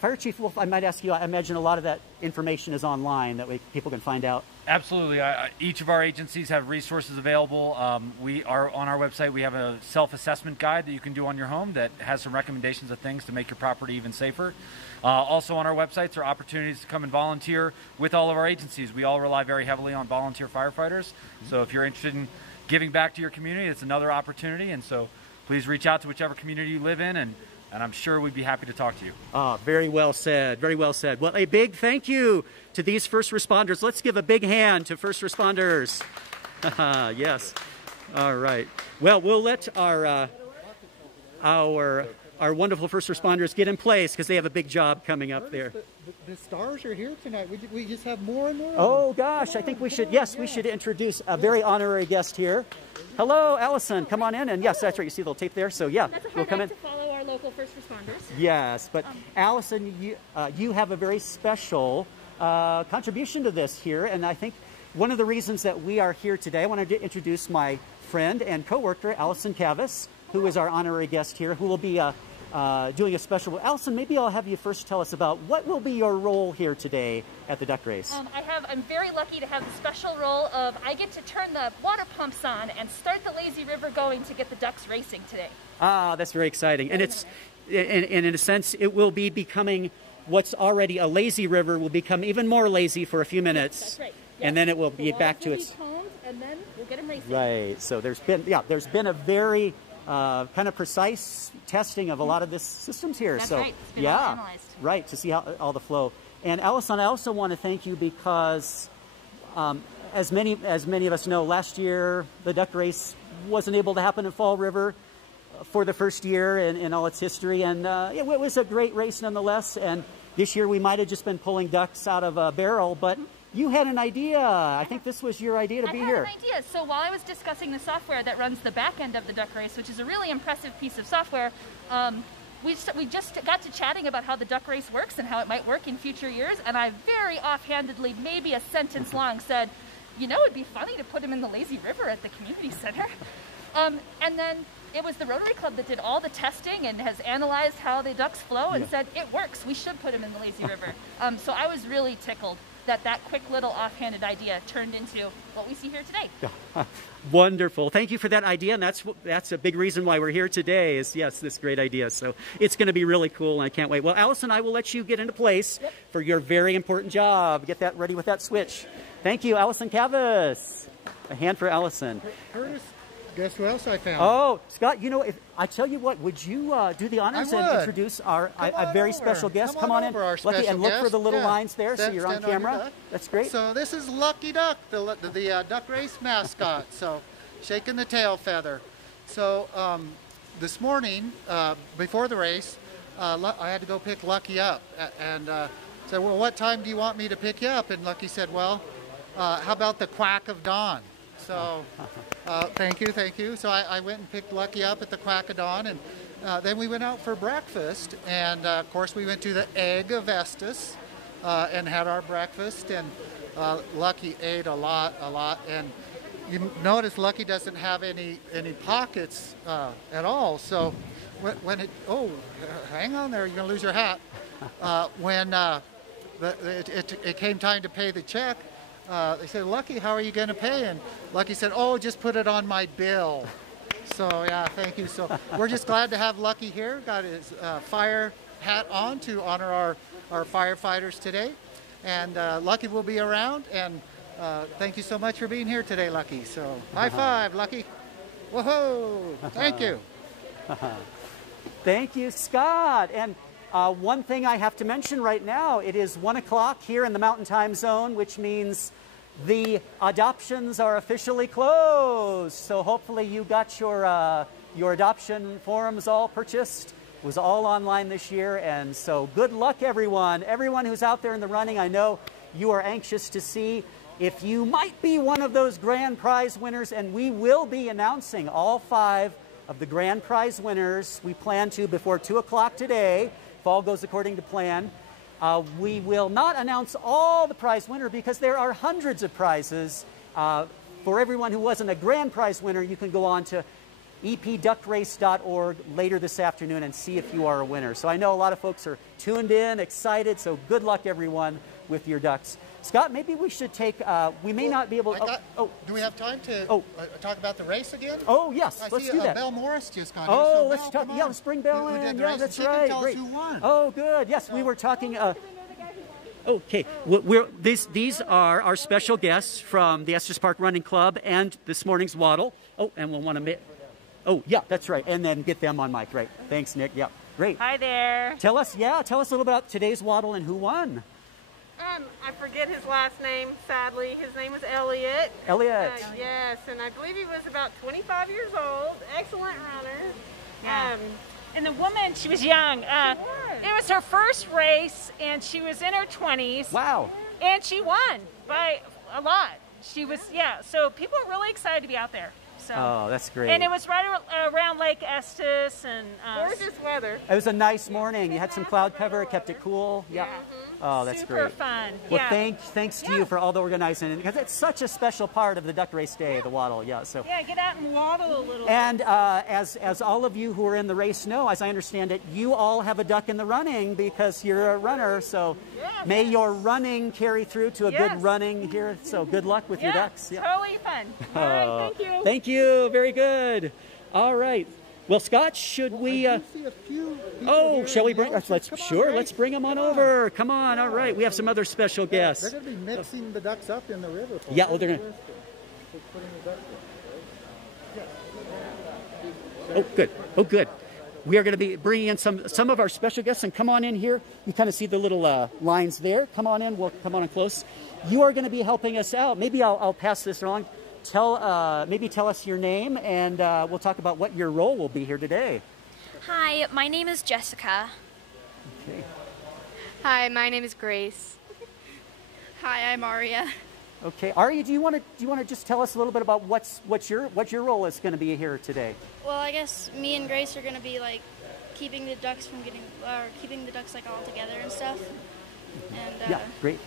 Fire Chief Wolf, I might ask you, I imagine a lot of that information is online, that way people can find out. Absolutely. Each of our agencies have resources available. We are on our website. We have a self-assessment guide that you can do on your home that has some recommendations of things to make your property even safer. Also on our websites are opportunities to come and volunteer with all of our agencies. We all rely very heavily on volunteer firefighters. So if you're interested in giving back to your community, it's another opportunity. And so please reach out to whichever community you live in, and I'm sure we'd be happy to talk to you. Very well said. Very well said. Well, a big thank you to these first responders. Let's give a big hand to first responders. Yes. All right. Well, we'll let our wonderful first responders get in place because they have a big job coming up there. The stars are here tonight. We just have more and more. Oh, gosh. I think we should, we should introduce a very honorary guest here. Hello, Allison. Come on in. And yes, that's right. You see the little tape there? So, yeah, we'll come in. To follow our local first responders. Yes, but Allison, you have a very special contribution to this here. And I think one of the reasons that we are here today, I wanted to introduce my friend and co-worker, Allison Cavis, who is our honorary guest here, who will be doing a special. Allison, maybe I'll have you first tell us about what will be your role here today at the duck race. I'm very lucky to have the special role of I get to turn the water pumps on and start the lazy river going to get the ducks racing today. That's very exciting. And it's, and in a sense, it will be becoming what's already a lazy river will become even more lazy for a few minutes. That's right. And then it will be back to its... And then we'll get them racing. Right. So there's been a very kind of precise testing of a lot of the systems here. That's so right. It's been all analyzed. Right, to see how all the flow. And Allison, I also want to thank you because as many of us know, last year the duck race wasn't able to happen in Fall River for the first year in all its history, and it was a great race nonetheless. And this year we might have just been pulling ducks out of a barrel, but you had an idea. I think this was your idea to be here. I had an idea. So while I was discussing the software that runs the back end of the duck race, which is a really impressive piece of software, we just got to chatting about how the duck race works and how it might work in future years, and I very offhandedly, maybe a sentence long, said, you know, it'd be funny to put him in the lazy river at the community center. And then it was the Rotary Club that did all the testing and has analyzed how the ducks flow and said, it works, we should put him in the lazy river. So I was really tickled that quick little offhanded idea turned into what we see here today. Wonderful. Thank you for that idea, and that's a big reason why we're here today is, yes, this great idea. So it's going to be really cool, and I can't wait. Well, Allison, I will let you get into place for your very important job. Get that ready with that switch. Thank you, Allison Cavus. A hand for Allison. Curtis, guess who else I found? Oh, Scott, you know, if I tell you what, would you do the honors and introduce our a very special guest? Come on in, Lucky, and look for the little lines there so you're on camera. That's great. So this is Lucky Duck, the duck race mascot. So shaking the tail feather. So this morning, before the race, I had to go pick Lucky up and said, well, what time do you want me to pick you up? And Lucky said, well, how about the quack of dawn? So thank you. So I went and picked Lucky up at the quack of dawn, and then we went out for breakfast, and of course we went to the Egg of Estes and had our breakfast, and Lucky ate a lot, and you notice Lucky doesn't have any pockets at all. So when it, hang on there, you're gonna lose your hat. When it came time to pay the check, they said, Lucky, how are you going to pay? And Lucky said, oh, just put it on my bill. So, yeah, thank you. So we're just glad to have Lucky here. Got his fire hat on to honor our firefighters today. And Lucky will be around. And thank you so much for being here today, Lucky. So high five, Lucky. Whoa! Thank you. Thank you, Scott. And one thing I have to mention right now, it is 1 o'clock here in the Mountain Time Zone, which means the adoptions are officially closed. So hopefully you got your adoption forms all purchased. It was all online this year, and so good luck, everyone. Everyone who's out there in the running, I know you are anxious to see if you might be one of those grand prize winners, and we will be announcing all 5 of the grand prize winners. We plan to before 2 o'clock today, if all goes according to plan. We will not announce all the prize winner because there are hundreds of prizes. For everyone who wasn't a grand prize winner, you can go on to epduckrace.org later this afternoon and see if you are a winner. So I know a lot of folks are tuned in, excited, so good luck everyone with your ducks. Scott, maybe we should take, we may not be able to... Do we have time to talk about the race again? Oh, yes, let's do that. Belle Morris just got here. So let's talk, let's bring Belle in. Yeah, that's right. Tell us who won. Oh, good. Yes, we were talking... Okay, these are our special guests from the Estes Park Running Club and this morning's waddle. Oh, and we'll want to... Oh, yeah, that's right. And then get them on mic. Right. Thanks, Nick. Yeah, great. Hi there. Tell us a little about today's waddle and who won. I forget his last name, sadly. His name was Elliot. Elliot. Yes, and I believe he was about 25 years old. Excellent runner. Yeah. And the woman, she was young. It was her first race, and she was in her 20s. Wow. And she won by a lot. She was, so people are really excited to be out there. So. Oh, that's great. And it was right around Lake Estes. And gorgeous weather. It was a nice morning. You had some cloud cover, kept it cool. Yeah. Oh, that's super great. Super fun. Well, thanks to you for all the organizing, because it's such a special part of the duck race day, the waddle. Yeah. So. Yeah, get out and waddle a little. And as all of you who are in the race know, as I understand it, you all have a duck in the running because you're a runner. So may your running carry through to a good running here. So good luck with your ducks. Yeah, totally fun. All right, thank you. Thank you. Very good. All right. Well, Scott, should we? I do see a few Oh, here shall we in the bring? audience. Let's bring them on over. Come on, all right. We have some other special guests. They're going to be mixing the ducks up in the river. Yeah, oh, they're going to. Oh, good. Oh, good. We are going to be bringing in some of our special guests, and come on in here. You kind of see the little lines there. Come on in. We'll come on in close. You are going to be helping us out. Maybe I'll pass this along. Maybe tell us your name, and we'll talk about what your role will be here today. Hi, my name is Jessica. Okay. Hi, my name is Grace. Hi, I'm Aria. Okay, Aria, do you want to just tell us a little bit about what your role is going to be here today? Well, I guess me and Grace are going to be like keeping the ducks from getting, or keeping the ducks like all together and stuff. And yeah, great.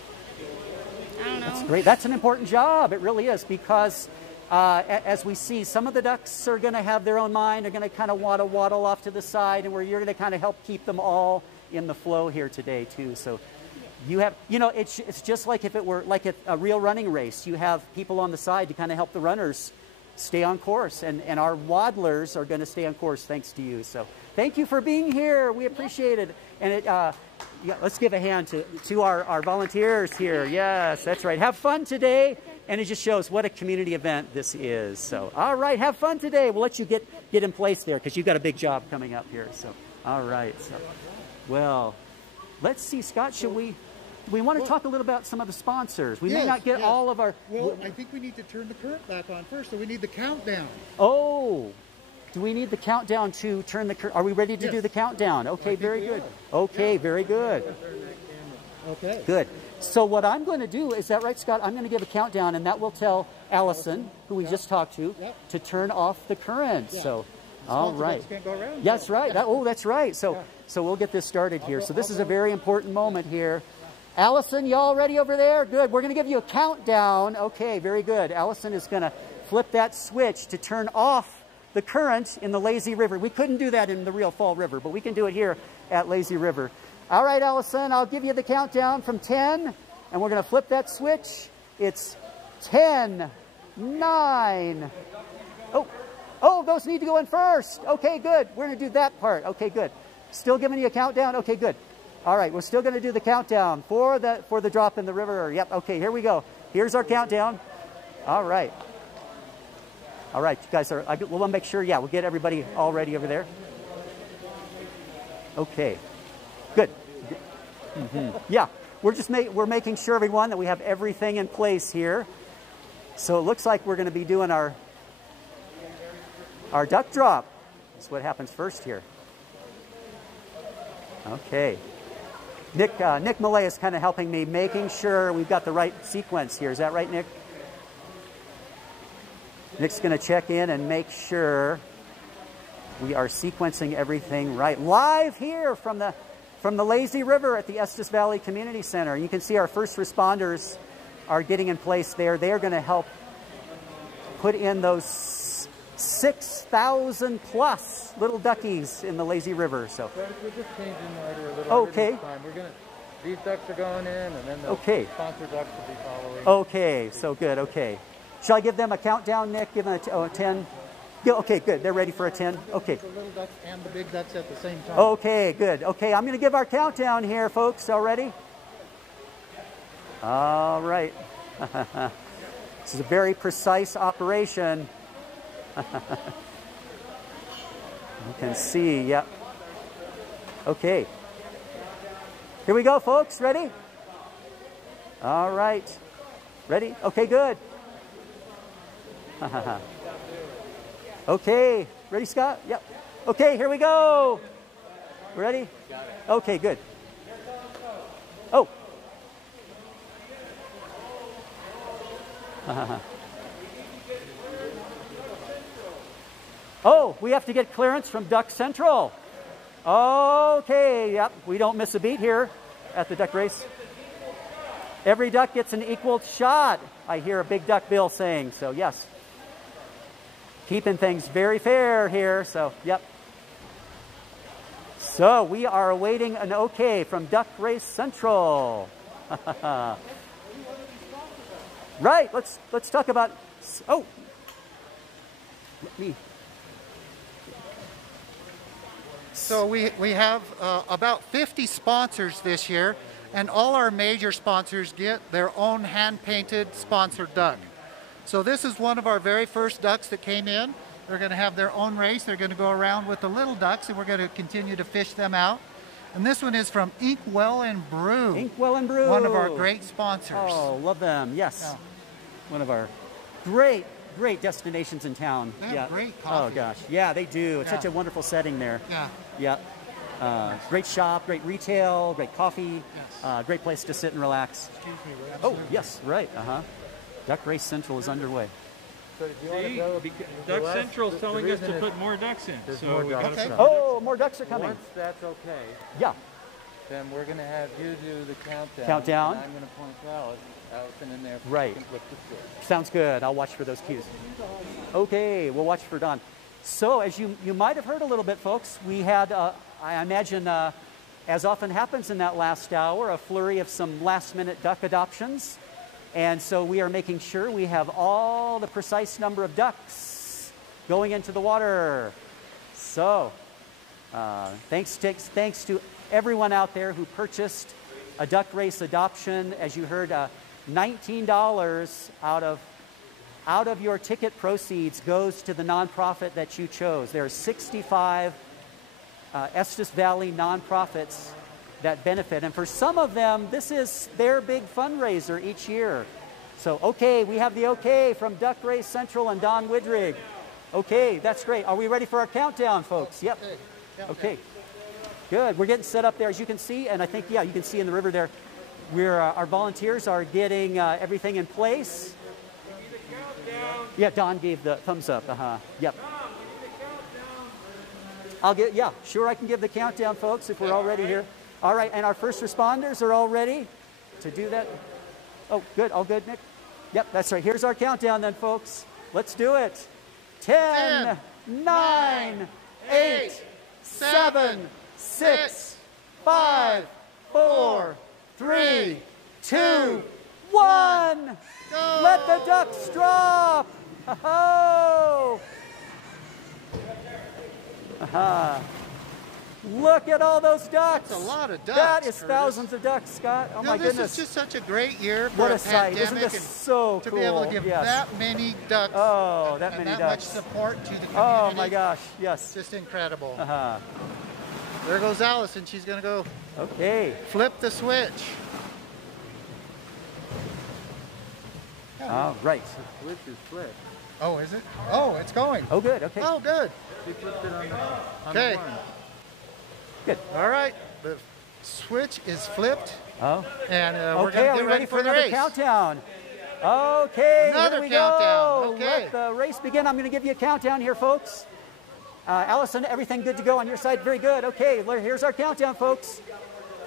I don't know. That's great. That's an important job. It really is, because as we see, some of the ducks are going to have their own mind. They're going to kind of want to waddle off to the side, and you're going to kind of help keep them all in the flow here today too. So you have, it's just like if it were like a real running race. You have people on the side to kind of help the runners stay on course, and our waddlers are going to stay on course thanks to you. So thank you for being here. We appreciate it. And yeah, let's give a hand to our volunteers here. Yes, that's right. Have fun today. And it just shows what a community event this is. So, all right, have fun today. We'll let you get in place there, because you've got a big job coming up here. So, all right. So, well, let's see, Scott, should we want to talk a little about some of the sponsors? We may not get all of our... Well, I think we need to turn the current back on first, so we need the countdown. Oh, do we need the countdown to turn the current? Are we ready to do the countdown? Okay, very good. Okay, very good. Okay. Good. So what I'm going to do, is that right, Scott? I'm going to give a countdown, and that will tell Allison, who we just talked to turn off the current. Yeah. So, all right. Can't go around. That's right. That's right. So we'll get this started here. So this is a very important moment here. Allison, y'all ready over there? Good. We're going to give you a countdown. Okay, very good. Allison is going to flip that switch to turn off the current in the Lazy River. We couldn't do that in the real Fall River, but we can do it here at Lazy River. All right, Allison, I'll give you the countdown from 10, and we're going to flip that switch. It's 10, 9. Oh, those need to go in first. Okay, good. We're going to do that part. Okay, good. Still giving you a countdown? Okay, good. All right, we're still going to do the countdown for the drop in the river. Yep, okay, here we go. Here's our countdown. All right. All right, you guys we'll want to make sure, we'll get everybody all ready over there. Okay, good. Yeah, we're making sure, everyone, that we have everything in place here. So it looks like we're going to be doing our duck drop. That's what happens first here. Okay. Nick Mollé is kind of helping me, making sure we've got the right sequence here. Is that right, Nick? Nick's going to check in and make sure we are sequencing everything right. Live here from the Lazy River at the Estes Valley Community Center. You can see our first responders are getting in place there. They are going to help put in those 6,000 plus little duckies in the Lazy River. So we're just changing the order a little bit this time. These ducks are going in, and then the sponsor ducks will be following. Okay, so good. Okay. Shall I give them a countdown, Nick? Give them a 10? Yeah, okay, good. They're ready for a 10? Okay. The little ducks and the big ducks at the same time. Okay, good. Okay, I'm going to give our countdown here, folks. All ready? All right. This is a very precise operation. You can see, yep. Okay. Here we go, folks. Ready? All right. Ready? Okay, good. Okay. Ready, Scott? Yep. Okay, here we go. Ready? Okay, good. Oh. Oh, we have to get clearance from Duck Central. Okay, yep, we don't miss a beat here at the duck race. Every duck gets an equal shot, I hear a big duck bill saying, so yes. Keeping things very fair here, so yep. So we are awaiting an okay from Duck Race Central. Right, let's talk about, oh. Let me. So we have about 50 sponsors this year, and all our major sponsors get their own hand-painted sponsored duck. So this is one of our very first ducks that came in. They're going to have their own race. They're going to go around with the little ducks, and we're going to continue to fish them out. And this one is from Inkwell and Brew. Inkwell and Brew. One of our great sponsors. Oh, love them. Yes. Yeah. One of our great destinations in town. They have great coffee. Oh gosh, yeah, they do. It's Yeah. such a wonderful setting there. Yeah. Yep. Great shop, great retail, great coffee. Yes. Great place to sit and relax. Excuse me. Oh yes, right. Duck Race Central is underway. So if you want to go, Duck Central's telling us to put more ducks in. There's So more we ducks gotta coming. Oh, more ducks are coming. Once that's okay, Yeah. then we're going to have you do the countdown. Countdown. And I'm going to point to Allison in there. Right. Can flip the switch. Sounds good. I'll watch for those cues. Okay, we'll watch for Don. So as you might have heard a little bit, folks, we had, I imagine, as often happens in that last hour, a flurry of some last-minute duck adoptions. And so we are making sure we have all the precise number of ducks going into the water. So thanks to everyone out there who purchased a duck race adoption. As you heard, $19 out of your ticket proceeds goes to the nonprofit that you chose. There are 65 Estes Valley nonprofits that benefit. And for some of them, this is their big fundraiser each year. So, okay, we have the okay from Duck Race Central and Don Widrig. Okay, that's great. Are we ready for our countdown, folks? Yep. Okay. Good. We're getting set up there, as you can see. And I think, yeah, you can see in the river there, our volunteers are getting everything in place. Yeah, Don gave the thumbs up. Yep. I can give the countdown, folks, if we're all ready here. All right, and our first responders are all ready to do that. Oh, good. All good, Nick? Yep, that's right. Here's our countdown then, folks. Let's do it. 10, 9, 8, 7, 6, 5, 4, 3, 2, 1. Go. Let the ducks drop. Ho-ho! Look at all those ducks. That's a lot of ducks. That is Curtis. thousands of ducks, Scott. Oh my goodness. This is just such a great year for What a a sight. Isn't pandemic, this and so to cool? be able to give that many ducks that and many that ducks. much support to the community. Oh my gosh, yes. Just incredible. There goes Allison. She's going to go flip the switch. All right. The switch is flipped. Oh, is it? Oh, it's going. Oh, good. Okay. Oh, good. She flipped it on the Okay. one. Good. All right. The switch is flipped. Oh. And we're Okay, going are to we get ready for the another race. countdown? Okay, Another here we countdown. go. Okay. Let the race begin. I'm going to give you a countdown here, folks. Allison, everything good to go on your side? Very good. Okay, here's our countdown, folks.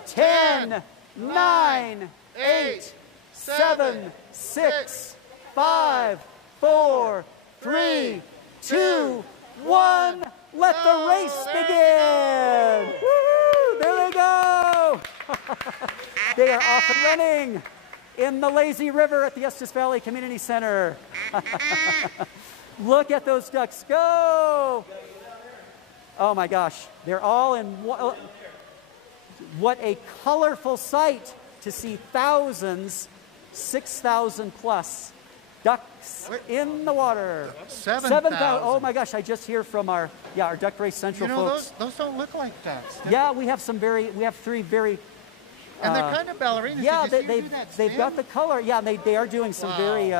10, 9, 8, 7, 6, 5, 4, 3, 2, 1. Let the race begin. Woo! There they go. They are off and running in the lazy river at the Estes Valley Community Center. Look at those ducks go. Oh my gosh, they're all in what a colorful sight to see thousands, 6,000 plus ducks in the water. 7,000. Oh my gosh, I just hear from our Duck Race Central folks. Those don't look like ducks. Yeah, we have three very and they're kind of ballerinas. Yeah, Did you see them do that they've got the color. Yeah, they are doing some very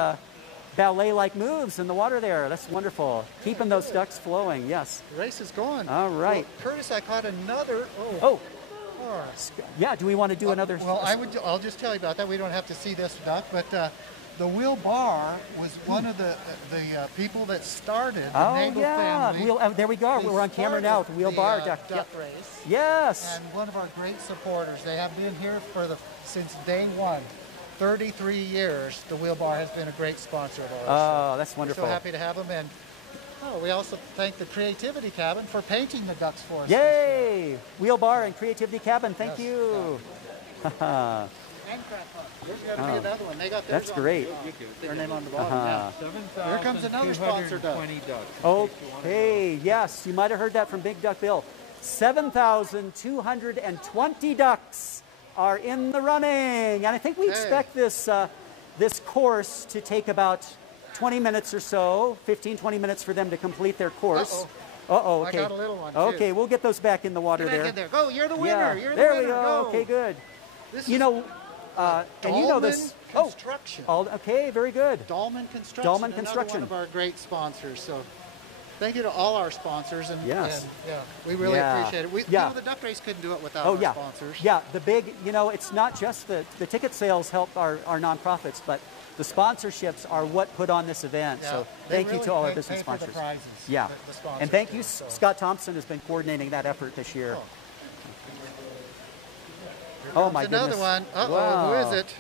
ballet-like moves in the water there. That's wonderful. Keeping those ducks flowing, yes. The race is going. All right. Well, Curtis, I caught another. Yeah, do we want to do another? Well, I'll just tell you about that. We don't have to see this duck, but the Will Barr was one of the people that started the Nagel family. There we go. We're on camera now with Will Barr duck race. Yes. And one of our great supporters. They have been here since day one. 33 years, the Will Barr has been a great sponsor of ours. Oh, that's wonderful. We're so happy to have them. And we also thank the Creativity Cabin for painting the ducks for us. Yay! Will Barr and Creativity Cabin, thank you. There's got to be another one. They got That's great. Their name on the bottom. Here comes another sponsor duck. Okay, yes, you might have heard that from Big Duck Bill. 7,220 ducks are in the running. And I think we expect this, this course to take about 20 minutes or so, 15, 20 minutes for them to complete their course. Uh-oh, okay. I got a little one, too. Okay, we'll get those back in the water there. Get there. Go, you're the winner. Yeah. You're the there winner. we go. Go. Okay, good. This you know, and you know this. Construction. Okay, very good. Dahlman Construction. Dahlman Another Construction. one of our great sponsors. So thank you to all our sponsors. And, yes. and yeah, we really appreciate it. You know, the duck race couldn't do it without our sponsors. Yeah, the big, you know, it's not just the ticket sales help our nonprofits, but the sponsorships are what put on this event. Yeah, so they thank you to all our pay business for the sponsors. prizes, yeah. the sponsors And thank do, you, so. Scott Thompson has been coordinating that effort this year. Oh my goodness. Another one. Uh-oh, wow. who is it?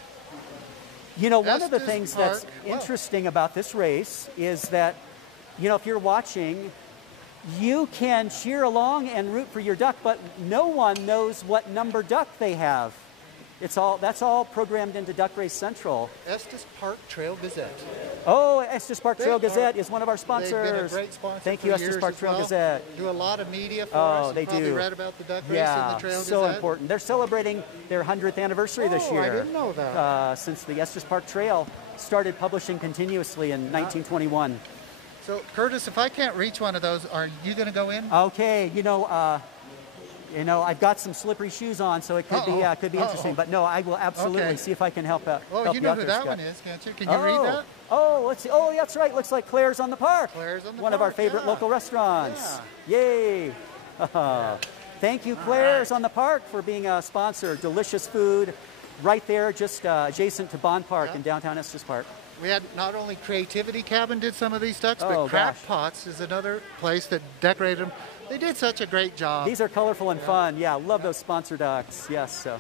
You know, one of the Estes things Park. that's interesting about this race is that, you know, if you're watching, you can cheer along and root for your duck, but no one knows what number duck they have. That's all programmed into Duck Race Central. Estes Park Trail Gazette. Oh, Estes Park Trail Gazette is one of our sponsors. They've been a great sponsor. Thank you, Estes Park Trail Gazette. Do a lot of media for us. They probably do. Read about the duck race and the Trail so Gazette. important. They're celebrating their 100th anniversary this year. I didn't know that. Since the Estes Park Trail started publishing continuously in 1921. So, Curtis, if I can't reach one of those, are you going to go in? Okay, you know, I've got some slippery shoes on, so it could be interesting. But no, I will absolutely see if I can help out. Well, you know who that one is, can't you? Can you read that? Oh, let's see. Oh, that's right. Looks like Claire's on the Park. Claire's on the One of our favorite local restaurants. Yay! Thank you, Claire's on the Park, for being a sponsor. Delicious food, right there, just adjacent to Bond Park in downtown Estes Park. We had not only Creativity Cabin did some of these ducks, but Crackpots is another place that decorated them. They did such a great job. These are colorful and fun. Yeah, love those sponsor ducks. Yes. So.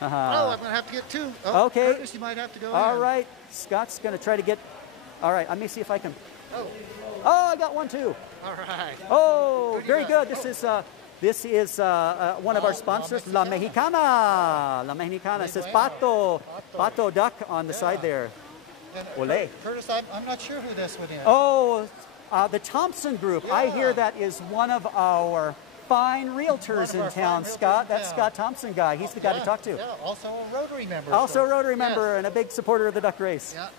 Oh, I'm going to have to get two. Oh, okay. Curtis, you might have to go All in. right. Scott's going to try to get. All right. Let me see if I can. Oh, I got one too. All right. Oh, very good. This is one of our sponsors, La Mexicana. La Mexicana. It says Pato duck on the side there. Mollé. Curtis, I'm not sure who this one is. Oh, the Thompson Group. I hear that is one of our fine realtors in town, Scott. That's Scott Thompson guy. He's the guy to talk to. Yeah, also a Rotary member. Also a Rotary member and a big supporter of the duck race. Yeah.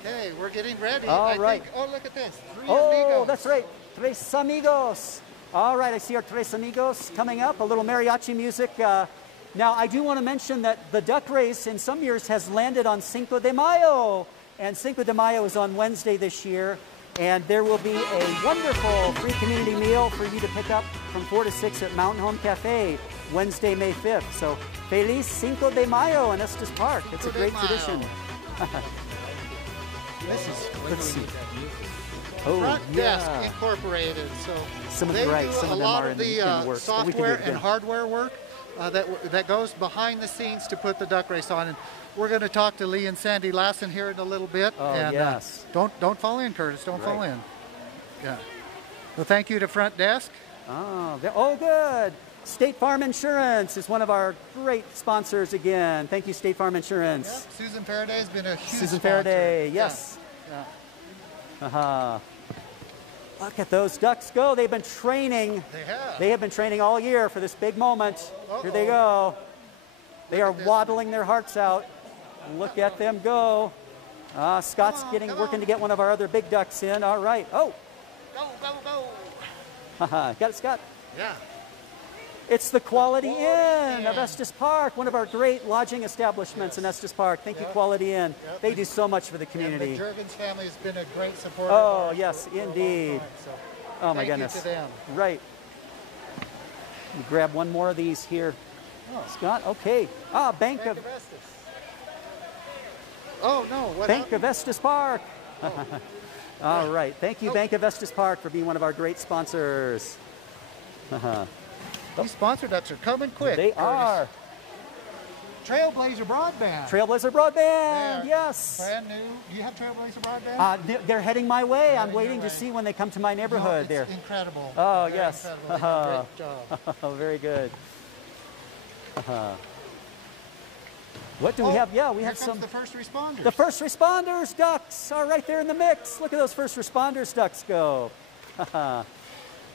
Okay, we're getting ready. All right. Oh, look at this. Three amigos. amigos. That's right. Tres amigos. All right, I see our Tres amigos coming up. A little mariachi music. Now, I do want to mention that the duck race in some years has landed on Cinco de Mayo. And Cinco de Mayo is on Wednesday this year. And there will be a wonderful free community meal for you to pick up from 4 to 6 at Mountain Home Cafe, Wednesday, May 5th. So, Feliz Cinco de Mayo in Estes Park. It's a great tradition. Let's see. Front Desk Incorporated. So they do a lot of the software and hardware work that goes behind the scenes to put the duck race on. And we're going to talk to Lee and Sandy Lassen here in a little bit. Oh, and, yes. Don't fall in, Curtis. Don't fall in. Yeah. Well, thank you to Front Desk. Oh, good. State Farm Insurance is one of our great sponsors again. Thank you, State Farm Insurance. Yep. Susan Faraday has been a huge Susan sponsor. Faraday, yes. Yeah. Look at those ducks go. They've been training. They have been training all year for this big moment. Here they go. They are waddling their hearts out. Look at them go. Scott's working to get one of our other big ducks in. All right. Oh. Go. Got it, Scott? Yeah. It's the Quality Inn of Estes Park, one of our great lodging establishments in Estes Park. Thank you, Quality Inn. They do so much for the community. And the Juergens family has been a great supporter. Oh, yes, indeed. Oh, my goodness. Thank you to them. Right. Let me grab one more of these here. Scott, okay. Bank of Estes. Oh, no. What Bank of Estes Park. All right. Thank you, Bank of Estes Park, for being one of our great sponsors. These sponsor ducks are coming quick. They are. Trailblazer Broadband. Trailblazer Broadband, yes. Brand new. Do you have Trailblazer Broadband? They're heading my way. I'm waiting to see when they come to my neighborhood. It's incredible. Oh, yes. Incredible. Great job. Oh, very good. What do we have? Yeah, we have some. The first responders. The first responders ducks are right there in the mix. Look at those first responders ducks go.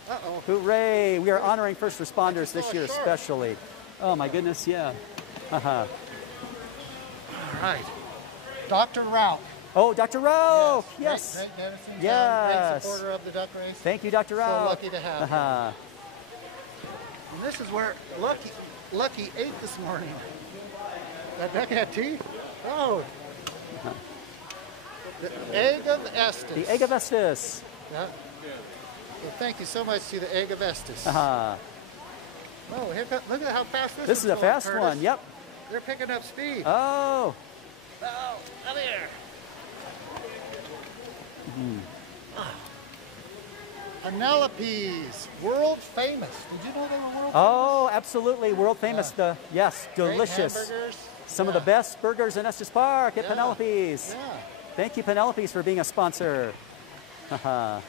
Uh-oh. Hooray! We are honoring first responders this year especially. Oh my goodness, yeah. All right. Dr. Rauch. Oh, Dr. Rauch! Yes. Great medicine. Yes. Great supporter of the duck race. Thank you, Dr. Rauch. So lucky to have him. And this is where Lucky ate this morning. That duck had teeth? Oh. The egg of Estes. The egg of Estes. Yeah. Well, thank you so much to the egg of Estes. Oh, look at how fast this is a fast Curtis. one, yep. They're picking up speed. Oh. Oh, come here. Penelopes, world famous. Did you know they were world famous? Oh, absolutely, world famous. Yes, Great delicious. hamburgers. Some of the best burgers in Estes Park at Penelopes. Yeah. Thank you, Penelopes, for being a sponsor. There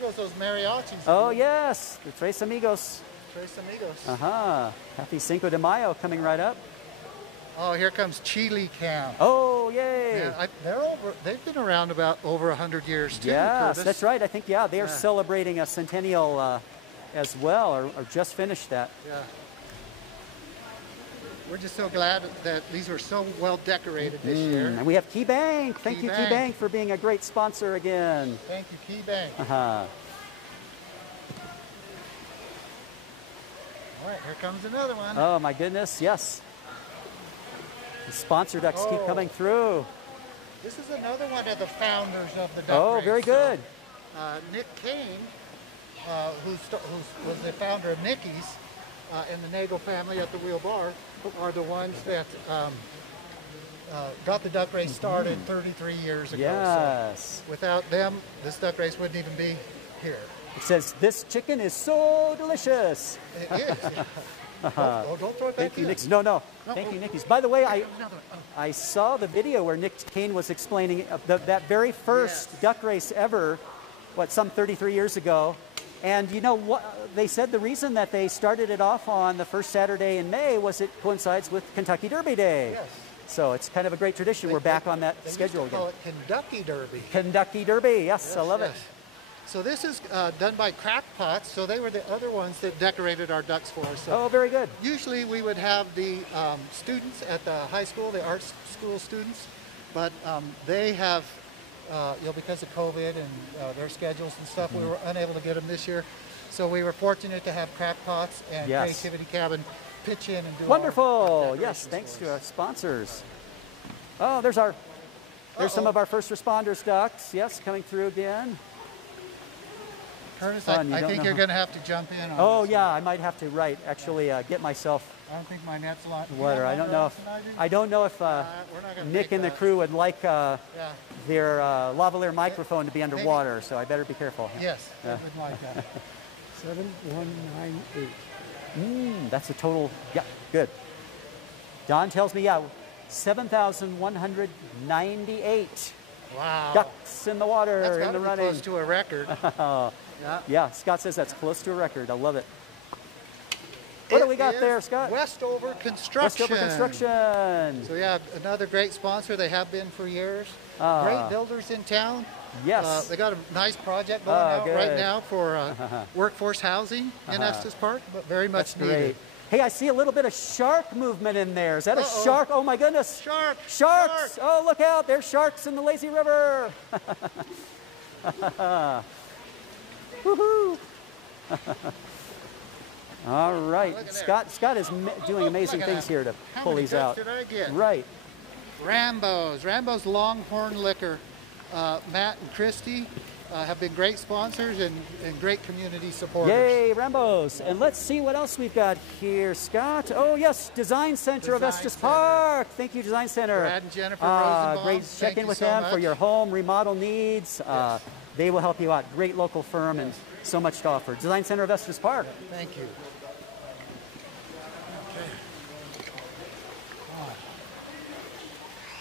goes those mariachis. Oh, yes, the Tres Amigos. Tres Amigos. Happy Cinco de Mayo coming right up. Oh, here comes Chile Camp. Oh, yay. Yeah, they've been around about over 100 years, too. Yes, Curtis. that's right. I think, they are celebrating a centennial as well, or just finished that. Yeah. We're just so glad that these were so well decorated this year. And we have Key Bank. Thank you, Key Bank, for being a great sponsor again. Thank you, Key Bank. All right, here comes another one. Oh, my goodness, yes. The sponsor ducks keep coming through. This is another one of the founders of the duck Oh, race. very good. Nick Kane, who was the founder of Nicky's and the Nagel family at the Wheel Bar, are the ones that got the duck race started 33 years ago. Yes. So without them, this duck race wouldn't even be here. It says, this chicken is so delicious. It is. Don't throw it back Thank you, in. Nick. No. Thank you, Nicky's. By the way, I saw the video where Nick Kane was explaining that very first duck race ever, some 33 years ago. And you know what? They said the reason that they started it off on the first Saturday in May was it coincides with Kentucky Derby Day. Yes. So it's kind of a great tradition. We're back on that schedule again. They used to call it Kentucky Derby. Kentucky Derby, yes, I love it. So this is done by Crackpots. So they were the other ones that decorated our ducks for us. So oh, very good. Usually we would have the students at the high school, the art school students, but they have, because of COVID and their schedules and stuff, we were unable to get them this year. So we were fortunate to have Crackpots and Creativity Cabin pitch in and do wonderful. Yes, thanks to our sponsors. Oh, there's some of our first responders ducks. Yes, coming through again. Curtis, I think you're going to have to jump in on Oh, this yeah, I might have to, actually get myself I don't think my net's a lot. water. I don't know if Nick and the crew would like their lavalier microphone to be underwater, so I better be careful. Yes, I would like that. 7198. That's a total, good. Don tells me, 7,198. Wow. Ducks in the water, That's in the be running. close to a record. Yeah, Scott says that's close to a record. I love it. What do we got there, Scott? Westover Construction. Westover Construction. So another great sponsor. They have been for years. Great builders in town. Yes. They got a nice project going out right now for workforce housing in Estes Park, but very much needed. Great. Hey, I see a little bit of shark movement in there. Is that a shark? Oh my goodness. Sharks. Oh, look out. There's sharks in the lazy river. Woohoo. All right. Scott is doing amazing things here to pull these out. How many ducks did I get? Right. Rambo's Longhorn Liquor. Matt and Christy have been great sponsors and great community supporters. Yay, Rambo's. And let's see what else we've got here, Scott. Oh, yes, Design Center of Estes Park. Thank you, Design Center. Brad and Jennifer Rosenbaum. Great check in with them for your home remodel needs. Yes. They will help you out. Great local firm and so much to offer. Design Center of Estes Park. Thank you.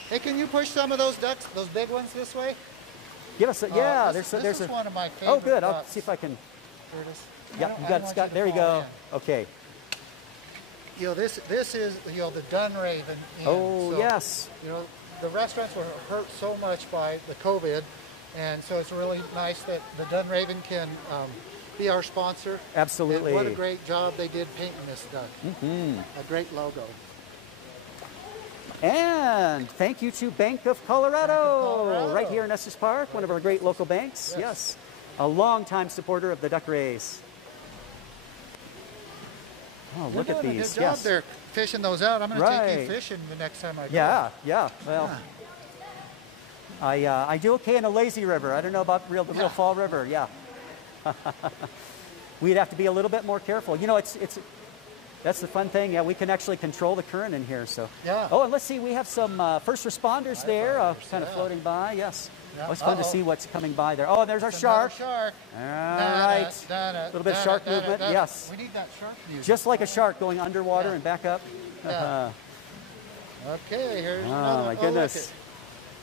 Hey, can you push some of those ducks, those big ones, this way? Give us a, this is one of my favorite Oh, good. I'll ducks. see if I can. Curtis. Yeah, you got it, Scott. There you go. Okay. This is the Dunraven Inn. Oh, yes. The restaurants were hurt so much by the COVID, and so it's really nice that the Dunraven can be our sponsor. Absolutely. And what a great job they did painting this duck. A great logo. And thank you to Bank of Colorado, right here in Estes Park, one of our great local banks. Yes, a longtime supporter of the duck race. Oh, look at these. Good job there fishing those out. I'm going to take you fishing the next time I go. Yeah. Well, I do okay in a lazy river. I don't know about the real Fall River. Yeah. We'd have to be a little bit more careful. You know, that's the fun thing. Yeah, we can actually control the current in here. So. Yeah. Oh, and let's see. We have some first responders there, kind of floating by. Yes. Yeah. It's fun to see what's coming by there. Oh, and there's our shark. All right. A little bit of shark movement. Yes. We need that shark music. Just like a shark going underwater and back up. Yeah. Okay, here's another. Oh, my goodness.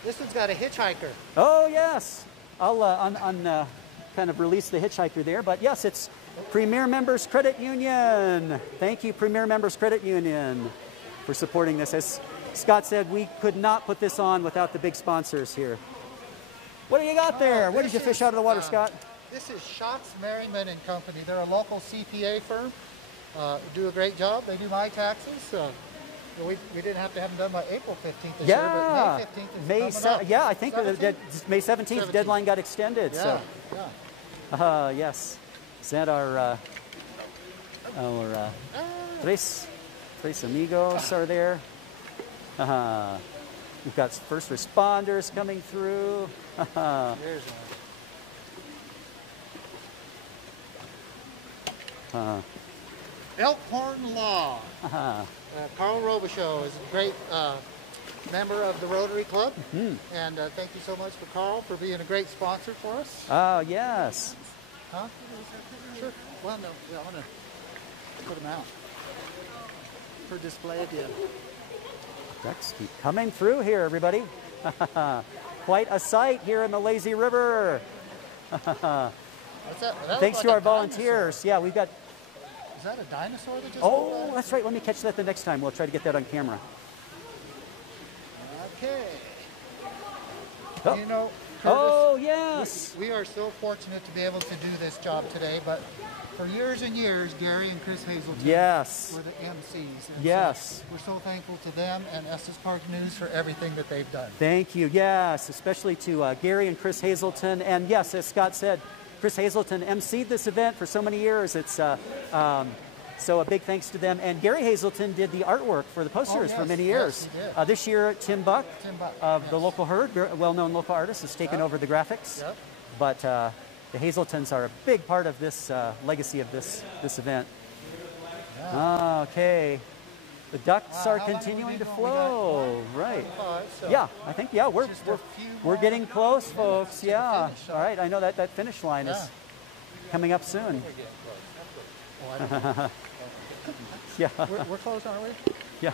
This one's got a hitchhiker. Oh, yes. I'll kind of release the hitchhiker there. But, yes, it's Premier Members Credit Union. Thank you, Premier Members Credit Union, for supporting this. As Scott said, we could not put this on without the big sponsors here. What do you got there? What did you fish out of the water, Scott? This is Schatz Merriman and Company. They're a local CPA firm. Do a great job. They do my taxes. We didn't have to have them done by April 15th this year, but May 15th is coming up. Yeah, I think May 17th deadline got extended. Yeah, so. Yes. Is that our tres amigos are there? We've got first responders coming through. There's one. Elkhorn Law. Carl Robichaux is a great member of the Rotary Club. And thank you so much for Carl for being a great sponsor for us. Oh, yes. Huh? Sure. Well, no, I want to put them out for display again. Ducks keep coming through here, everybody. Quite a sight here in the lazy river. Thanks to our volunteers. Yeah, we've got. Is that a dinosaur that just? Oh, that's right. Let me catch that the next time. We'll try to get that on camera. Okay. Oh. You know, Curtis, yes. We are so fortunate to be able to do this job today, but for years and years, Gary and Chris Hazelton were the MCs. And so we're so thankful to them and Estes Park News for everything that they've done. Thank you. Yes, especially to Gary and Chris Hazelton. And yes, as Scott said, Chris Hazelton emceed this event for so many years. It's so a big thanks to them. And Gary Hazelton did the artwork for the posters for many years. Yes, this year, Tim Buck of the local herd, well-known local artist, has taken over the graphics. But the Hazeltons are a big part of this legacy of this event. Okay. The ducks are continuing to flow. Right. Yeah, I think, we're getting close, folks. Yeah. All right, I know that finish line is coming up soon. Yeah. We're close, aren't we? Yeah.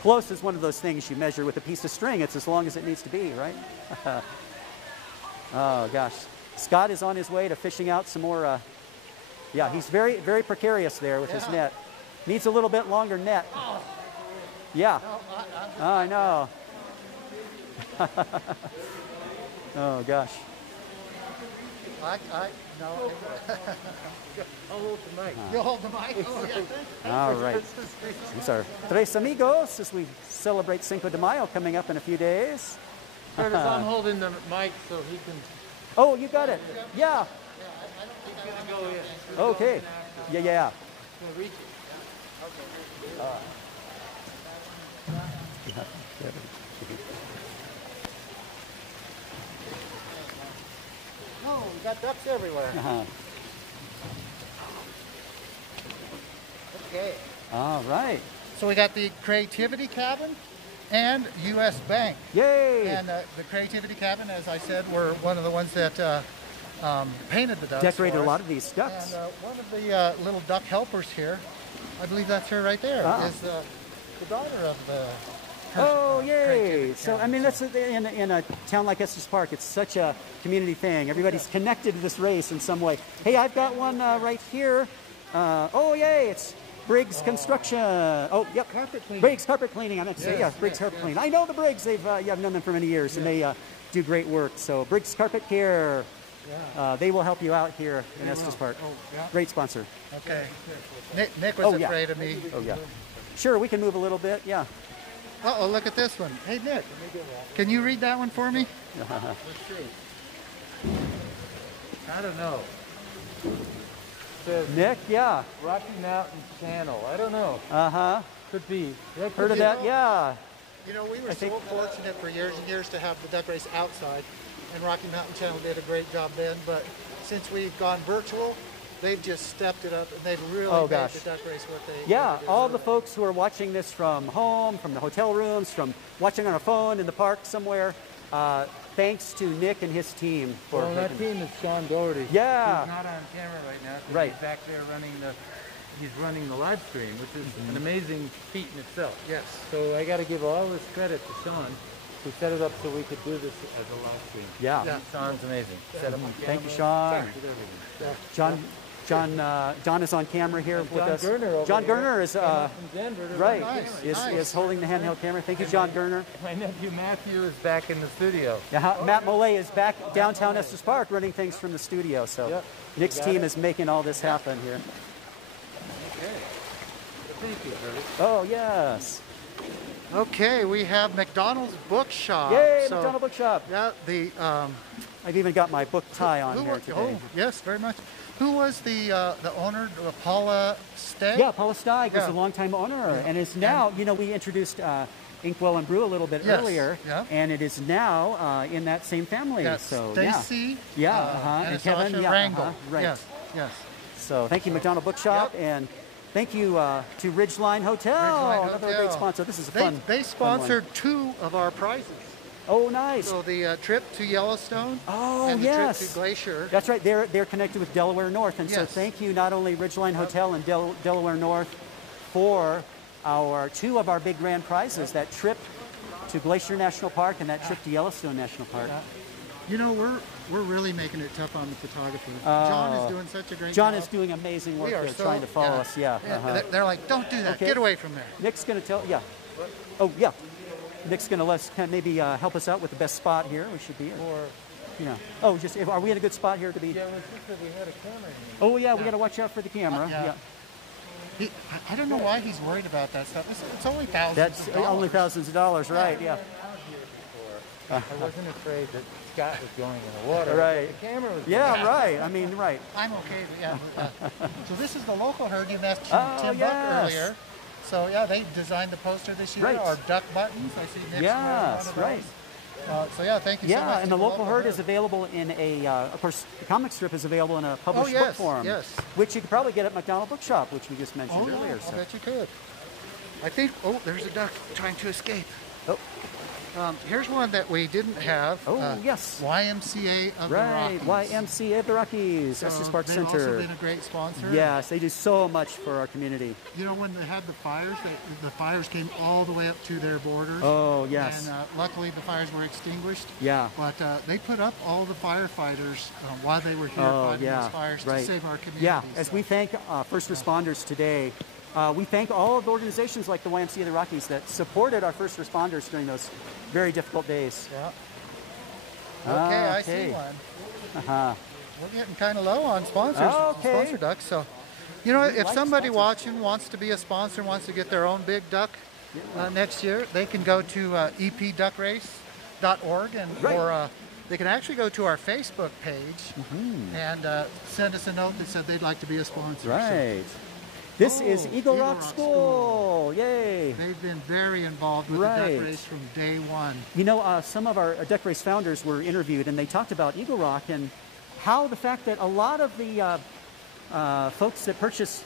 Close is one of those things you measure with a piece of string. It's as long as it needs to be, right? Oh, gosh. Scott is on his way to fishing out some more. Yeah, he's very, very precarious there with his net. Needs a little bit longer net. Yeah. Oh, I know. Oh, gosh. No. I'll hold the mic. You'll hold the mic? Oh, yeah. All right. These are Tres Amigos as we celebrate Cinco de Mayo coming up in a few days. Curtis, I'm holding the mic so he can... Oh, you got it. Yeah. Okay. Yeah. Reach it. Oh, we got ducks everywhere. Okay. All right. So we got the Creativity Cabin and U.S. Bank. Yay! And the Creativity Cabin, as I said, were one of the ones that painted the ducks. Decorated a lot of these ducks. And one of the little duck helpers here, I believe that's her right there, is the daughter of the... Oh, yay! So, I mean, that's in a town like Estes Park, it's such a community thing. Everybody's connected to this race in some way. Hey, I've got one right here. Oh, yay! It's Briggs Construction. Oh, yep. Carpet cleaning. Briggs Carpet Cleaning, I meant to say. Briggs Carpet Cleaning. I know the Briggs. I've known them for many years, and they do great work. So, Briggs Carpet Care. They will help you out here in Estes Park. Oh, yeah? Great sponsor. Okay. Nick was afraid of me. Oh, yeah. Sure, we can move a little bit, yeah. Uh-oh, look at this one. Hey, Nick, can you read that one for me? Let's see. I don't know. Says Nick, yeah. Rocky Mountain Channel. I don't know. Uh-huh. Could be. Heard of that? Yeah. You know, we were so fortunate for years and years to have the duck race outside, and Rocky Mountain Channel did a great job then, but since we've gone virtual, they've just stepped it up, and they've really made the duck race what they do. All the folks who are watching this from home, from the hotel rooms, from watching on a phone in the park somewhere, thanks to Nick and his team. Well, that team is Sean Doherty. Yeah. He's not on camera right now. Right. He's back there running the live stream, which is an amazing feat in itself. Yes. So I got to give all this credit to Sean, who set it up so we could do this as a live stream. Yeah. Sean's amazing. Set up on Thank you, camera, Sean. did everything. John is on camera here with us. John Gerner is from Denver is holding the handheld camera. Thank you, John Gerner. My nephew Matthew is back in the studio. Yeah, Matt Mollé is back downtown Estes Park running things from the studio. So Nick's team is making all this happen here. Okay. Thank you, Curtis. Oh, yes. Okay, we have McDonald's Bookshop. Yay, McDonald Bookshop. Yeah, I've even got my book tie on here today. Oh, yes, very much. Who was the owner, Paula Steig? Yeah, Paula Steig was the longtime owner, and is now, we introduced Inkwell and Brew a little bit earlier, and it is now in that same family. Yes, so Stacy, and Kevin, Rangel. Right. Yes. So thank you, McDonald Bookshop, and thank you to Ridgeline Hotel, another great sponsor. This is a fun. They sponsored 2 of our prizes. Oh, nice. So the trip to Yellowstone and the trip to Glacier. That's right. They're connected with Delaware North. And so thank you not only Ridgeline Hotel and Delaware North for 2 of our big grand prizes, that trip to Glacier National Park and that trip to Yellowstone National Park. You know, we're really making it tough on the photographers. John is doing such a great job. John is doing amazing work there trying to follow us. They're like, don't do that. Okay. Get away from there. Nick's going to tell, Oh, yeah. Nick's going to maybe help us out with the best spot here. We should be. Are we in a good spot here to be? Yeah, it was just that we had a camera here. Oh, yeah, we got to watch out for the camera. I don't know why he's worried about that stuff. It's only thousands That's of dollars. only thousands of dollars, right, yeah. I wasn't afraid that Scott was going in the water. Right. The camera was right. I mean, right. I'm okay, but So this is the local herd you met Tim Buck earlier. So they designed the poster this year. Our duck buttons. I see Nick's wearing one of those. Thank you so much. And the local herd is available in of course, the comic strip is available in a published book form. Yes. Which you could probably get at McDonald Bookshop, which we just mentioned earlier. I bet you could. I think, there's a duck trying to escape. Here's one that we didn't have. Yes. YMCA of the Rockies. YMCA of the Rockies, Estes Park Center. They've also been a great sponsor. Yes, they do so much for our community. You know, when they had the fires, the fires came all the way up to their borders. Oh, yes. And luckily the fires were extinguished. Yeah. But they put up all the firefighters while they were here fighting those fires to save our community. Yeah, as we thank first responders today, we thank all of the organizations like the YMCA of the Rockies that supported our first responders during those very difficult days. Yeah. Okay, I see one. We're getting kind of low on sponsor ducks. So, if somebody watching wants to be a sponsor, wants to get their own big duck next year, they can go to epduckrace.org or they can actually go to our Facebook page and send us a note that said they'd like to be a sponsor. Right. This is Eagle Rock School. Yay. They've been very involved with the duck race from day one. Some of our duck race founders were interviewed, and they talked about Eagle Rock and how the fact that a lot of the folks that purchase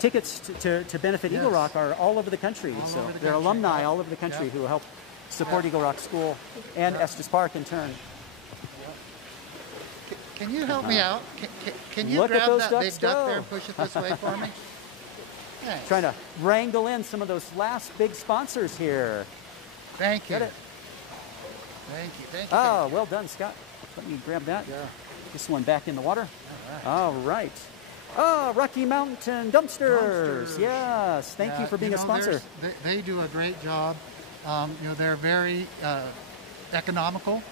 tickets to benefit Eagle Rock are all over the country. They're alumni all over the country who help support Eagle Rock School and Estes Park in turn. Can you help me out? Can you grab that big duck there and push it this way for me? Thanks. Trying to wrangle in some of those last big sponsors here. Thank you. Get it? Thank you. Oh, well done, Scott. Let me grab that. Yeah. This one back in the water. All right. Oh, Rocky Mountain Dumpsters. Yes. Thank you for being a sponsor. They do a great job. They're very economical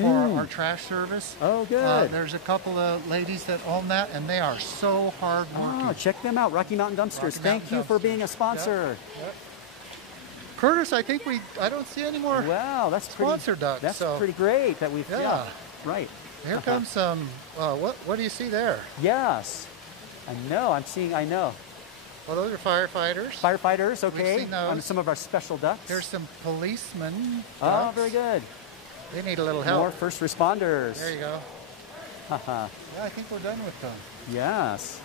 for our trash service. Oh, good. There's a couple of ladies that own that, and they are so hard working. Oh, check them out, Rocky Mountain Dumpsters. Thank you for being a sponsor. Yep. Curtis, I think I don't see any more sponsor ducks. That's pretty great that we've, right. Here comes some, what do you see there? Yes, I know. Well, those are firefighters. Firefighters, okay. We've seen those. On some of our special ducks. Here's some policemen. Oh, very good. They need a little help. More first responders. There you go. Yeah, I think we're done with them. Yes.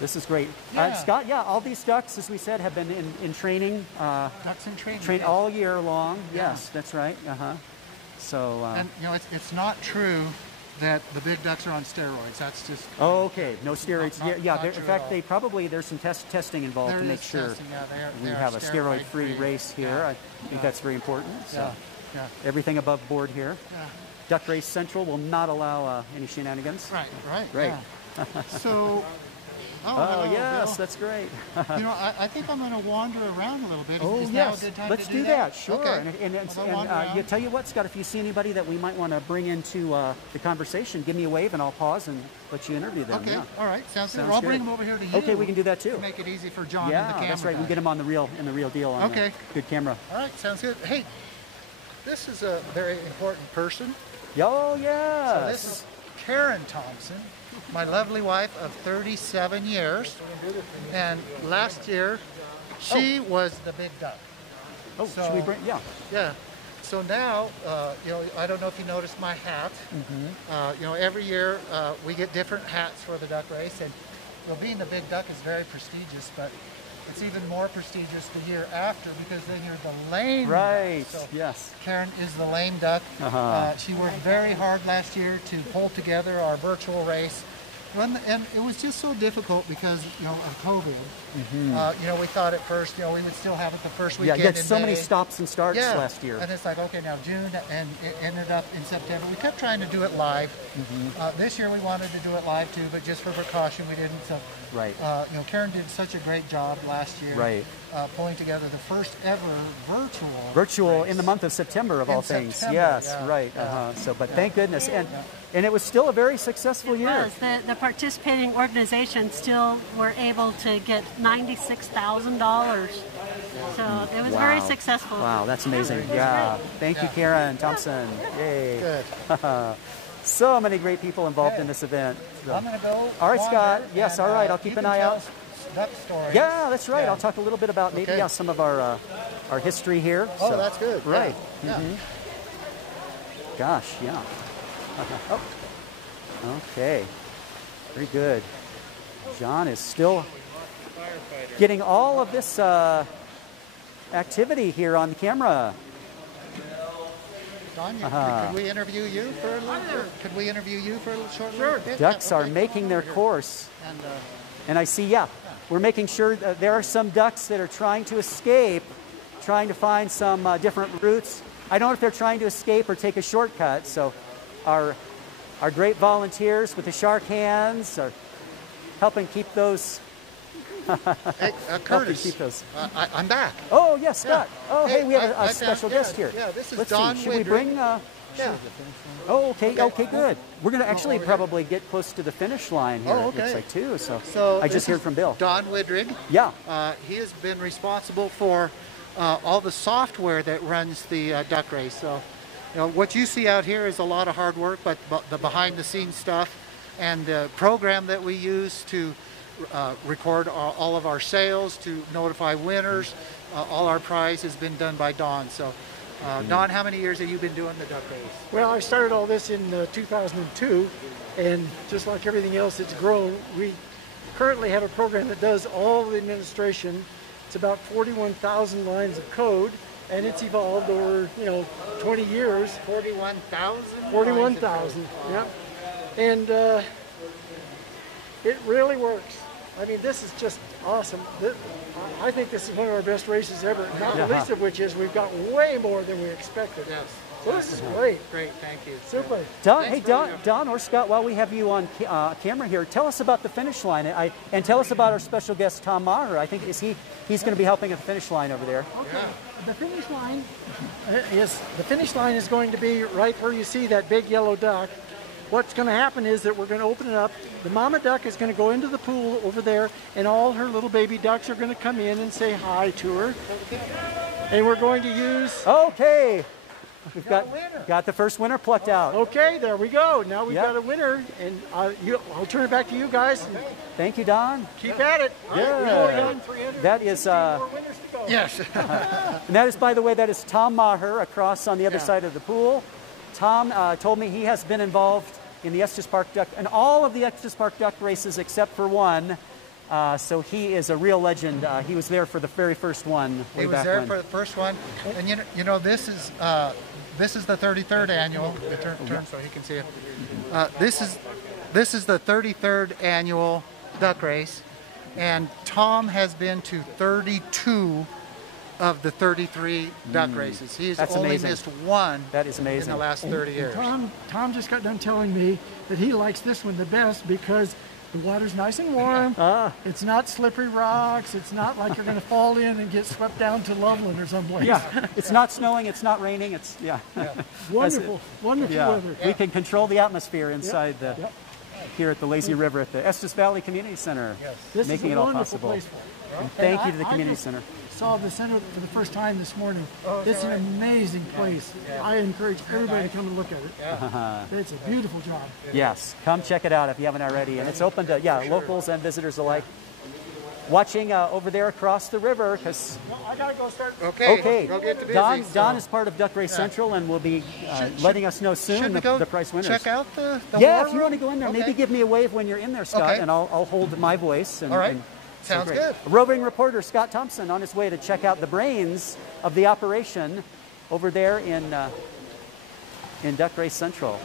This is great. Yeah. Scott, all these ducks, as we said, have been in training. Ducks in training. Trained all year long. Yeah. Yes, that's right. So. And, it's not true that the big ducks are on steroids. That's just... Oh, okay. No steroids. Not in fact, there's some testing involved to make sure we have a steroid-free race here. I think that's very important. So everything above board here. Yeah. Duck Race Central will not allow any shenanigans. Right. Yeah. So... Oh, yes, Bill. That's great. I think I'm going to wander around a little bit. Oh, Is yes. now a good time Let's to do that. Sure. Okay. And you tell you what, Scott, if you see anybody that we might want to bring into the conversation, give me a wave and I'll pause and let you interview them. Okay. Yeah. All right. Sounds good. I'll bring them over here to you. Okay, we can do that too. To make it easy for John and the camera. That's right. We'll get him on the real deal. On good camera. All right. Sounds good. Hey, this is a very important person. Oh, yes. So this is Karen Thompson, my lovely wife of 37 years, and last year she was the big duck. Oh, so, should we bring? Yeah. So now, I don't know if you noticed my hat. Every year we get different hats for the duck race, and being the big duck is very prestigious, but it's even more prestigious the year after because then you're the lame duck. So yes. Karen is the lame duck. She worked very hard last year to pull together our virtual race. And it was just so difficult because, of COVID. We thought at first, we would still have it the first weekend. Yeah, you had so many stops and starts last year. And it's like, okay, now June, and it ended up in September. We kept trying to do it live. This year we wanted to do it live too, but just for precaution, we didn't. So, Karen did such a great job last year. Pulling together the first ever virtual race. In the month of September of all things. Yes, right. But thank goodness. And it was still a very successful year. It was. The participating organizations still were able to get $96,000. So it was very successful. Wow, that's amazing. Thank you, Karen Thompson. Yay. Good. So many great people involved in this event. I'm going to go. All right, Scott. Yes, all right. I'll keep an eye out. Duck stories. Yeah, that's right. I'll talk a little bit about maybe some of our history here. Oh, that's good. Right. Yeah. Gosh, yeah. Okay. Very good. John is still getting all of this activity here on the camera. Don, could we interview you for a little? Short bit? Ducks are making their course. And I see, we're making sure that there are some ducks that are trying to escape, trying to find some different routes. I don't know if they're trying to escape or take a shortcut. So our great volunteers with the shark hands are helping keep those. Hey, Curtis, keep those. I'm back. Oh, yes, Scott. Yeah. Oh, hey, we have a special guest here. Yeah, this is Let's Don see. Should we bring... Oh, okay, good. We're going to actually probably get close to the finish line here, it looks like, too. So I just heard from Bill. Don Widrig. Yeah. He has been responsible for all the software that runs the duck race. So, what you see out here is a lot of hard work, but the behind-the-scenes stuff and the program that we use to record all of our sales, to notify winners, all our prize has been done by Don. So, Don, how many years have you been doing the duck race? Well, I started all this in 2002, and just like everything else, it's grown. We currently have a program that does all the administration. It's about 41,000 lines of code, and it's evolved over 20 years. 41,000. 41,000. Yeah, and it really works. I mean, this is just awesome. I think this is one of our best races ever, not the least of which is we've got way more than we expected. Yes. So this is great. Great, thank you. Super. Don or Scott, while we have you on camera here, tell us about the finish line, and tell us about our special guest, Tom Maher. I think he's going to be helping at the finish line over there. Okay. The finish line is going to be right where you see that big yellow duck. What's going to happen is that we're going to open it up. The mama duck is going to go into the pool over there, and all her little baby ducks are going to come in and say hi to her. And we're going to use... Okay. We've got the first winner plucked out. Okay, there we go. Now we've got a winner, and I'll turn it back to you guys. Thank you, Don. Keep at it. Yeah. That is... Yes. And that is, by the way, that is Tom Maher across on the other side of the pool. Tom told me he has been involved in the Estes Park Duck, and all of the Estes Park Duck races except for one. So he is a real legend. He was there for the very first one. He was there for the first one, and you know this is the 33rd annual. Turn so he can see it. This is the 33rd annual duck race, and Tom has been to 32 of the 33 duck races. He's only missed one. That is amazing. In the last 30 years. Tom just got done telling me that he likes this one the best because the water's nice and warm. It's not slippery rocks. It's not like you're going to fall in and get swept down to Loveland or someplace. Yeah, it's not snowing. It's not raining. It's wonderful, wonderful weather. We can control the atmosphere inside here at the Lazy River at the Estes Valley Community Center, making it all possible. Place. And thank you to the Community Center. Saw the center for the first time this morning. It's an amazing place. I encourage everybody to come and look at it. It's a beautiful job. Yes, come check it out if you haven't already. And it's open to locals and visitors alike. Watching over there across the river, because I gotta go start. Okay. Go get busy, Don is part of Duck Race Central and will be letting us know soon the prize winners. Check out the if you want to go in there, maybe give me a wave when you're in there, Scott, and I'll hold my voice. And, all right. And sounds good. Roving reporter Scott Thompson on his way to check out the brains of the operation over there in Duck Race Central.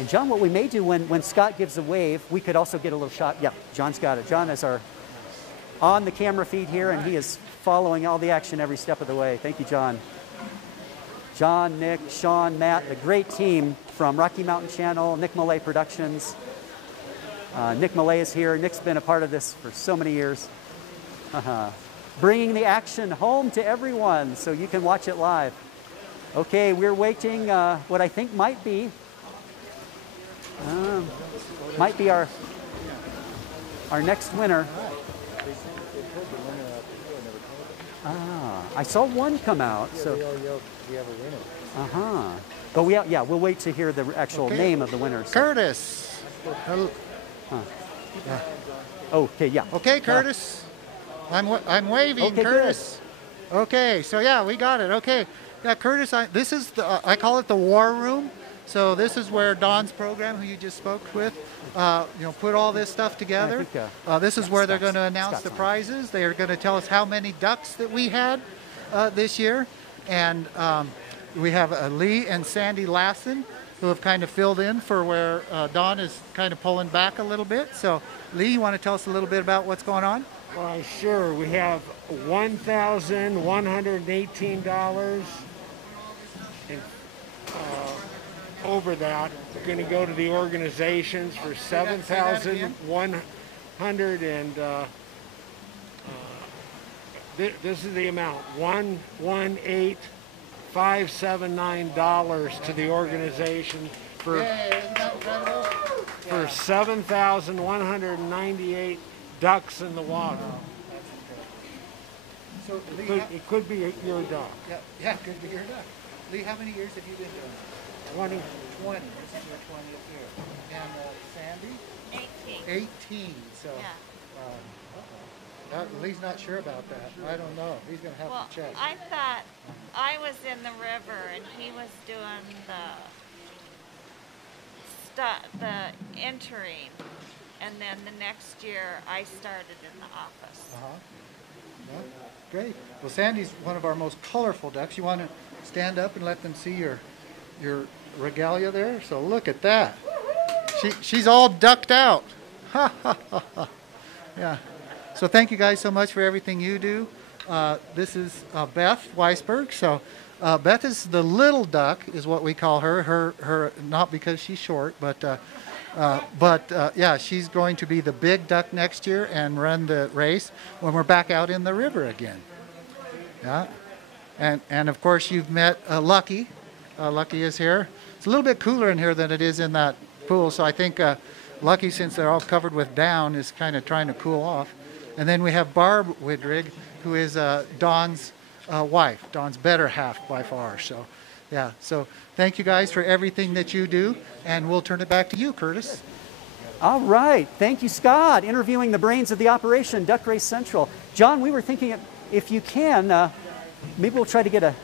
And John, what we may do when Scott gives a wave, we could also get a little shot. Yeah, John's got it. John is our on the camera feed here, and he is following all the action every step of the way. Thank you, John. John, Nick, Sean, Matt, the great team from Rocky Mountain Channel, Nick Mollé Productions. Nick Mollé is here. Nick's been a part of this for so many years. Bringing the action home to everyone so you can watch it live. Okay, we're waiting what I think might be our next winner. I saw one come out. So we have a winner. But we'll wait to hear the actual name of the winner. So. Curtis. Okay, Curtis. I'm waving, okay, Curtis. Good. Okay, so we got it. Okay, Curtis. This is I call it the war room. So this is where Don's program, who you just spoke with, put all this stuff together. This is where they're going to announce the prizes. They are going to tell us how many ducks that we had this year, and we have Lee and Sandy Lassen, who have kind of filled in for where Don is kind of pulling back a little bit. So, Lee, you want to tell us a little bit about what's going on? Well, sure. We have $1,118. And over that, we're going to go to the organizations for $7,100. And this is the amount, $118,579 to the organization for 7,198 ducks in the water. So it could be your duck. Yeah, it could be your duck. Lee, how many years have you been doing it? 20. This is your 20th year. And Sandy? 18. So Lee's not sure about that. I don't know. He's going to have to check. I thought I was in the river and he was doing the entering, and then the next year I started in the office. Well, great. Well, Sandy's one of our most colorful ducks. You want to stand up and let them see your regalia there? So look at that. She's all ducked out. Ha ha ha ha. Yeah. So thank you guys so much for everything you do. This is Beth Weisberg. So Beth is the little duck, is what we call her. Her not because she's short, but Yeah, she's going to be the big duck next year and run the race when we're back out in the river again. Yeah, and of course you've met Lucky. Lucky is here. It's a little bit cooler in here than it is in that pool, so I think Lucky, since they're all covered with down, is kind of trying to cool off. And then we have Barb Widrig, who is Dawn's wife, Dawn's better half by far. So, yeah. So thank you guys for everything that you do, and we'll turn it back to you, Curtis. All right. Thank you, Scott. Interviewing the brains of the operation, Duck Race Central. John, we were thinking if you can, maybe we'll try to get a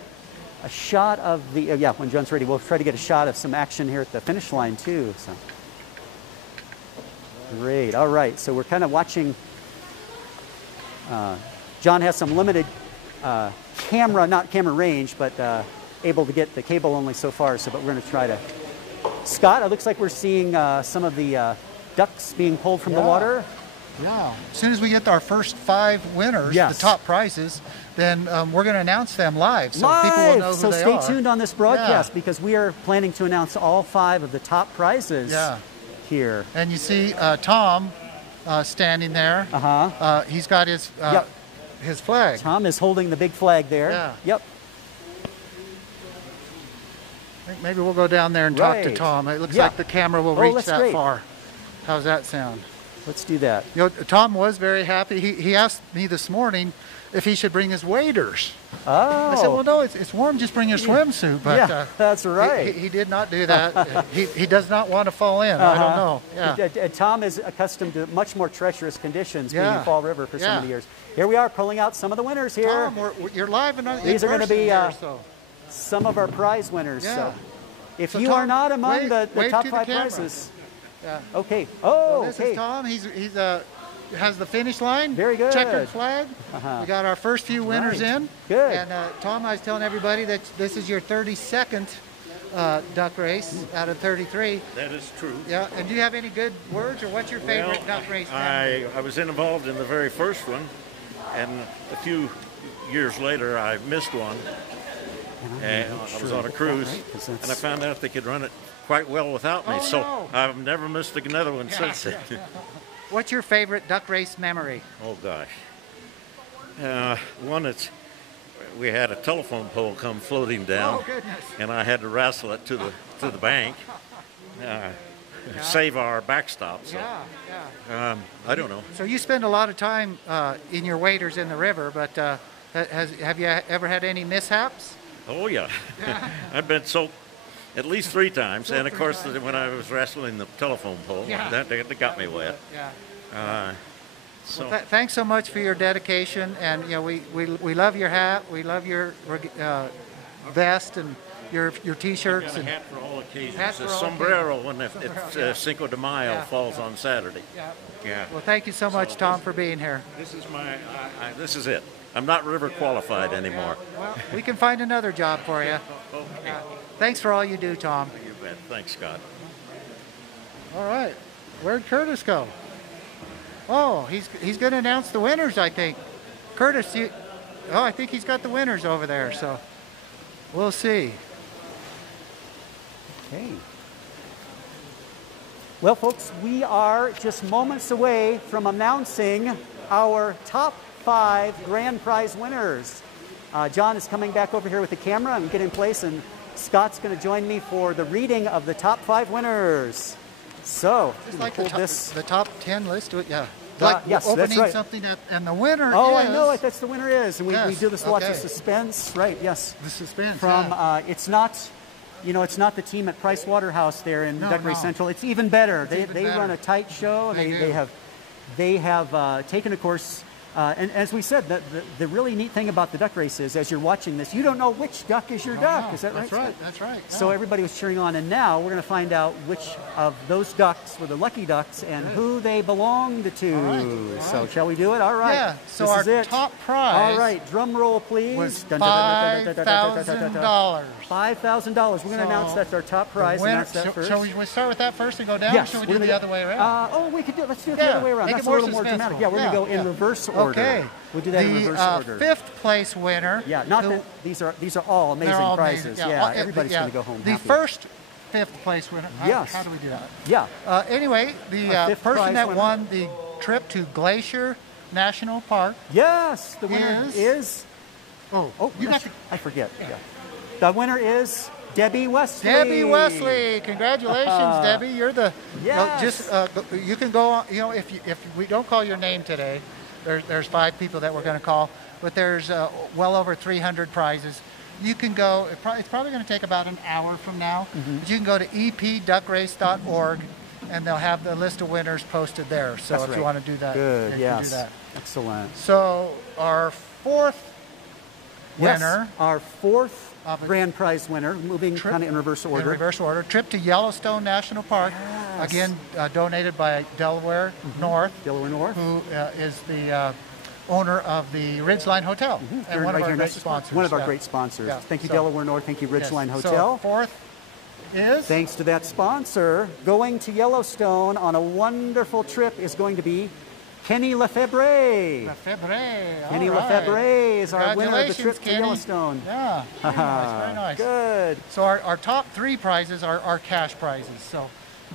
shot of the, yeah, when John's ready, we'll try to get a shot of some action here at the finish line too. So. Great. All right. So we're kind of watching. John has some limited camera, not camera range, but able to get the cable only so far. So, but we're going to try to. Scott, it looks like we're seeing some of the ducks being pulled from the water. Yeah. As soon as we get our first 5 winners, the top prizes, then we're going to announce them live, so people will know who they are. So stay tuned on this broadcast because we are planning to announce all 5 of the top prizes here. And you see Tom standing there. He's got his his flag. Tom is holding the big flag there. Yeah. Yep. I think maybe we'll go down there and talk to Tom. It looks like the camera will reach that far. How's that sound? Let's do that. You know, Tom was very happy. He asked me this morning if he should bring his waders. Oh. I said, well, no, it's warm. Just bring your swimsuit. But that's right. He did not do that. he does not want to fall in. I don't know. Yeah. Tom is accustomed to much more treacherous conditions being in Fall River for so many years. Here we are pulling out some of the winners here. Tom, you're live and these are going to be some of our prize winners. Yeah. So if so you Tom, are not among the top 5 camera. prizes. Yeah. Okay. Oh, so this is Tom. He's has the finish line. Very good. Checkered flag. We got our first few winners in. Good. And Tom, I was telling everybody that this is your 32nd duck race out of 33. That is true. Yeah. And do you have any good words, or what's your favorite duck race? I was involved in the very first one, and a few years later I missed one. And I was on a cruise, and I found out they could run it quite well without me, so I've never missed another one since. What's your favorite duck race memory? Oh gosh, one that's we had a telephone pole come floating down, and I had to wrestle it to the bank, save our backstop. So, I don't know. So you spend a lot of time in your waders in the river, but have you ever had any mishaps? Oh yeah, I've been soaked at least 3 times, and of course when I was wrestling the telephone pole, that got me wet. So thanks so much for your dedication, and you know we love your hat, we love your vest and your T-shirts. I've got a hat for all occasions. A sombrero when it's Cinco de Mayo falls on Saturday. Yeah. Well, thank you so much, Tom, for being here. This is this is it. I'm not river qualified anymore. Well, we can find another job for you. Okay. Thanks for all you do, Tom. You bet. Thanks, Scott. All right. Where'd Curtis go? Oh, he's going to announce the winners, I think. Curtis, I think he's got the winners over there, so we'll see. Okay. Well, folks, we are just moments away from announcing our top 5 grand prize winners. John is coming back over here with the camera and get in place, and Scott's going to join me for the reading of the top 5 winners. So, just like the top 10 list. Yeah. Yes, opening that's right. Something and the winner. Oh, is... I know it. That's the winner is, and we do this lots of suspense, right? Yes. The suspense. From it's not. You know, it's not the team at Price Waterhouse there in Duck Race Central. It's even better. They run a tight show. And they have taken a course. And as we said, the really neat thing about the duck race is, as you're watching this, you don't know which duck is your duck. Is that right? That's right. That's right. Yeah. So everybody was cheering on, and now we're going to find out which of those ducks were the lucky ducks and who they belonged to. All right. So shall we do it? All right. Yeah. So this our top prize. All right. Drum roll, please. Was $5,000. $5,000. We're going to announce that's our top prize. Announce that first. Shall we start with that first and go down? Yes. Or should we do the other way around? We could do. Let's do it the other way around. That's a little more dramatic. Yeah, we're going to go in reverse order. Okay. We'll do that in reverse order. The 5th place winner. Yeah, these are all amazing prizes. Amazing. Yeah, everybody's going to go home The happy. first fifth place winner. Yes. How do we do that? Yeah. Anyway, the person that won the trip to Glacier National Park. Yes, the winner is. Oh, you got. I forget. Yeah. The winner is Debbie Wesley. Debbie Wesley, congratulations, Debbie. You're the. Yes. You can go on. You know, if we don't call your name today, there's 5 people that we're going to call, but there's well over 300 prizes. You can go. It's probably going to take about an hour from now. But you can go to epduckrace.org, and they'll have the list of winners posted there. So That's if right. you want to do that, good. you can do Yes. that. Excellent. So our fourth winner. Yes, our fourth grand prize winner, moving kind of in reverse order. In reverse order. Trip to Yellowstone National Park. Yes. Again, donated by Delaware North. Delaware North. Who is the owner of the Ridgeline Hotel. And one of our great sponsors. One of our great sponsors. Yeah. Thank you, Delaware North. Thank you, Ridgeline Hotel. So fourth is? Thanks to that sponsor, going to Yellowstone on a wonderful trip is going to be Kenny Lefebvre. Kenny Lefebvre is our winner of the trip to Yellowstone. Yeah, very nice, very nice. Good. So our top 3 prizes are cash prizes. So,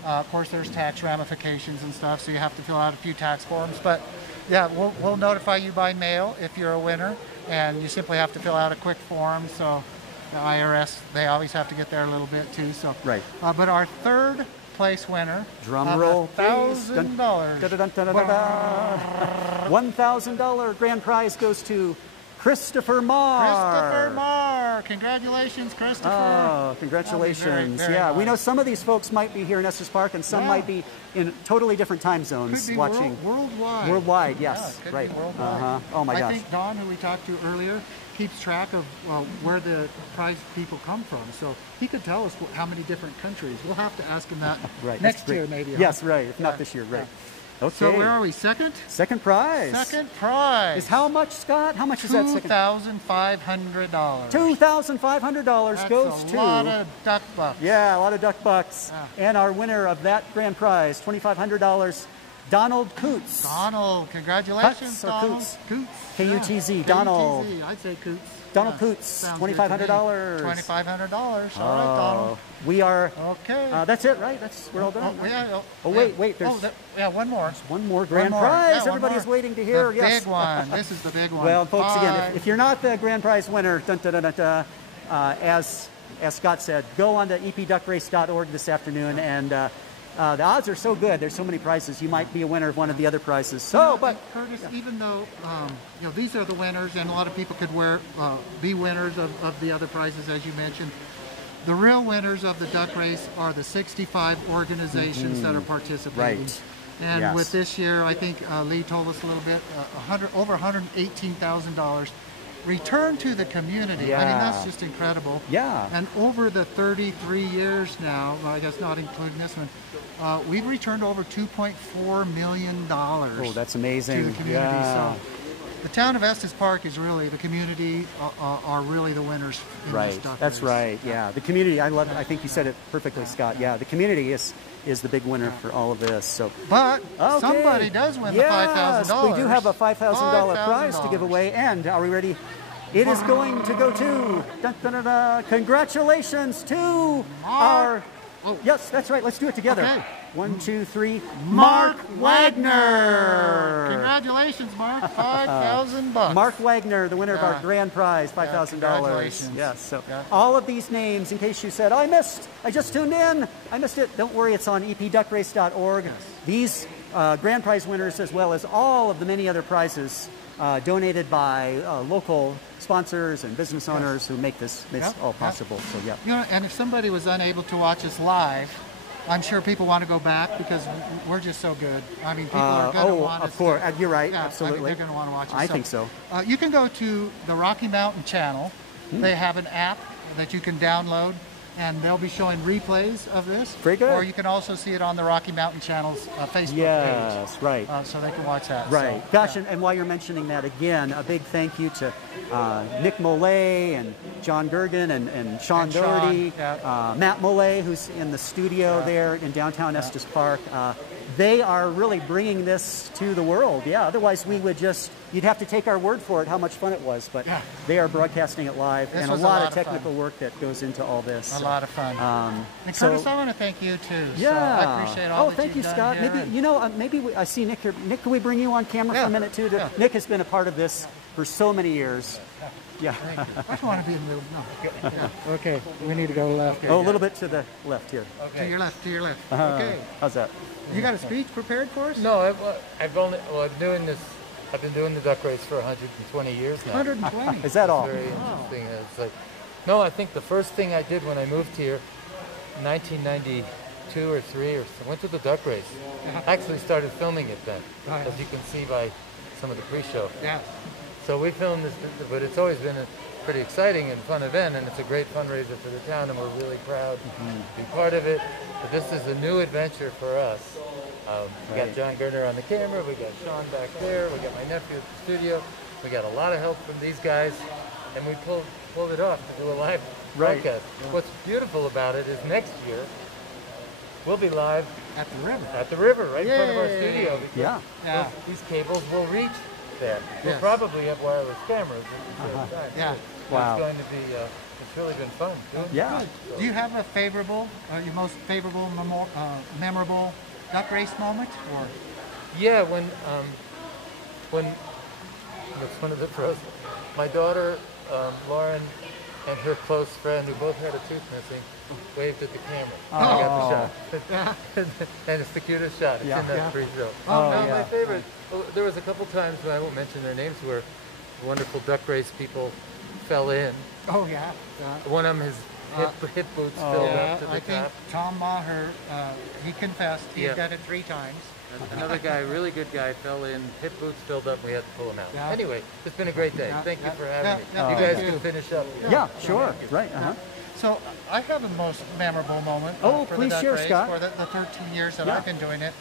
of course, there's tax ramifications and stuff, so you have to fill out a few tax forms. But, yeah, we'll notify you by mail if you're a winner, and you simply have to fill out a quick form. So the IRS, they always have to get there a little bit, too. So, right. But our third place winner. Drum roll, $1,000. $1,000 grand prize goes to Christopher Marr. Christopher Marr. Congratulations, Christopher. Oh, congratulations. Very nice. We know some of these folks might be here in Estes Park, and some might be in totally different time zones could be watching. Worldwide. Worldwide, yes. Yeah, right. Worldwide. Oh, my gosh. I think Don, who we talked to earlier, keeps track of where the prize people come from. So he could tell us how many different countries. We'll have to ask him that next year, maybe. Yes, right. If not this year, right. Okay. So where are we? Second? Second prize. Second prize. Is how much, Scott? How much is that second? $2,500. $2,500 goes to... a lot of duck bucks. Yeah, a lot of duck bucks. Yeah. And our winner of that grand prize, $2,500, Donald Coots. Donald, congratulations, Donald. Coots. K-U-T-Z, Donald. K-U-T-Z, I'd say Coots. Donald Coots, $2,500. $2,500. All right, Donald. We are. Okay. That's it, right? We're all done. Wait. There's one more. There's one more grand prize. Everybody is waiting to hear. The big one. This is the big one. Well, folks, again, if you're not the grand prize winner, as Scott said, go on to epduckrace.org this afternoon, and the odds are so good. There's so many prizes. You might be a winner of one of the other prizes. So, but Curtis, even though these are the winners, and a lot of people could be winners of the other prizes, as you mentioned. The real winners of the duck race are the 65 organizations that are participating. Right. And with this year, I think Lee told us a little bit, over $118,000 returned to the community. Yeah. I mean, that's just incredible. Yeah. And over the 33 years now, I guess not including this one, we've returned over $2.4 million. Oh, that's amazing. To the community. Yeah. So the town of Estes Park is really, the community are really the winners in this duck That's race. right. Yeah. The community, I think you said it perfectly, Scott. Yeah. The community is the big winner for all of this. So, but somebody does win the $5,000. We do have a $5,000 prize to give away, and are we ready? It is going to go to congratulations to our. Yes, that's right. Let's do it together. Okay. 1, 2, 3. Mark Wagner. Congratulations, Mark. $5,000. Mark Wagner, the winner of our grand prize, $5,000. Congratulations. Yes. So all of these names, in case you said, I just tuned in, I missed it. Don't worry, it's on epduckrace.org. Yes. These grand prize winners, as well as all of the many other prizes donated by local sponsors and business owners who make this all possible. So and if somebody was unable to watch us live, I'm sure people want to go back because we're just so good. I mean, people are going to want us. Of course, you're right. Yeah, Absolutely. I mean, they're going to want to watch us. I think so. You can go to the Rocky Mountain channel. They have an app that you can download, and they'll be showing replays of this. Very good. Or you can also see it on the Rocky Mountain channel's Facebook page. Yes, right. So they can watch that. Right. So, Gosh, and while you're mentioning that again, a big thank you to Nick Mollé and John Gergen and Sean Doherty, Matt Mollé, who's in the studio there in downtown Estes Park. they are really bringing this to the world. Yeah, otherwise we would just, you'd have to take our word for it how much fun it was, but they are broadcasting it live, and a lot of technical work that goes into all this. A lot of fun. And Curtis, I want to thank you too. Yeah. So I appreciate all that thank you, you've Scott. done here. Maybe, you know, maybe I see Nick here. Nick, can we bring you on camera for a minute too? Nick has been a part of this for so many years. Yeah. I don't want to be in the middle. No. Yeah. Okay, we need to go left. Oh, a little bit to the left here. Okay. To your left, to your left. Okay. How's that? You got a speech prepared for us? No, I've been doing the duck race for 120 years now. 120? Is that all? It's very interesting. It's like, no, I think the first thing I did when I moved here, 1992 or 3, I went to the duck race. I actually started filming it then, as you can see by some of the pre-show. Yeah. So we filmed this, but it's always been a pretty exciting and fun event, and it's a great fundraiser for the town, and we're really proud to be part of it. But this is a new adventure for us. We got John Gerner on the camera, we got Sean back there, we got my nephew at the studio, we got a lot of help from these guys, and we pulled it off to do a live broadcast. What's beautiful about it is next year, we'll be live at the river. At the river, right in front of our studio. Yeah. These cables will reach there. We'll probably have wireless cameras at the same time. Yeah. Wow. It's going to be, it's really been fun. Yeah. Do you have a favorable, your most favorable, memorable duck race moment? Or? Yeah, when it's one of the pros. My daughter, Lauren, and her close friend, who both had a tooth missing, waved at the camera. I got the shot. And it's the cutest shot. It's in that pre-show. My favorite. There was a couple times, when I won't mention their names, where wonderful duck race people fell in. Oh, yeah. One of them, his hip boots filled up to the I think top. Tom Maher, he confessed he had done it 3 times. Another guy, really good guy, fell in, hip boots filled up, and we had to pull him out. Anyway, it's been a great day. Thank you for having me. You guys can finish up. Yeah, sure. Right. So I have a most memorable moment Oh, for please the duck share, race Scott. for the 13 years that I've been doing it.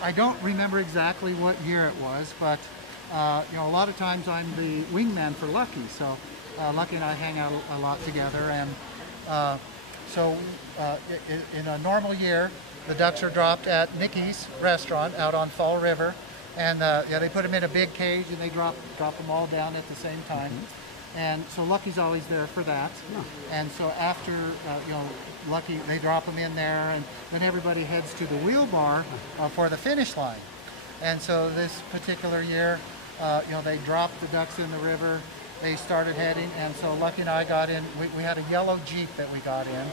I don't remember exactly what year it was, but you know, a lot of times I'm the wingman for Lucky. So Lucky and I hang out a lot together, and in a normal year, the ducks are dropped at Nikki's restaurant out on Fall River, and they put them in a big cage and they drop them all down at the same time. And so Lucky's always there for that. And so after, you know, Lucky, they drop them in there, and then everybody heads to the wheel bar for the finish line. And so this particular year, you know, they dropped the ducks in the river. They started heading, and so Lucky and I got in. We had a yellow Jeep that we got in,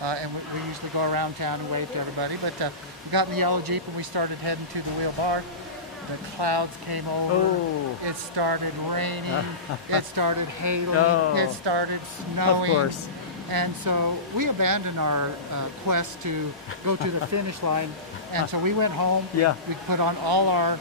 and we usually go around town and wave to everybody. But we got in the yellow Jeep, and we started heading to the wheel bar. The clouds came over. It started raining. It started hailing. It started snowing. Of course. And so we abandoned our quest to go to the finish line, and so we went home. We put on all our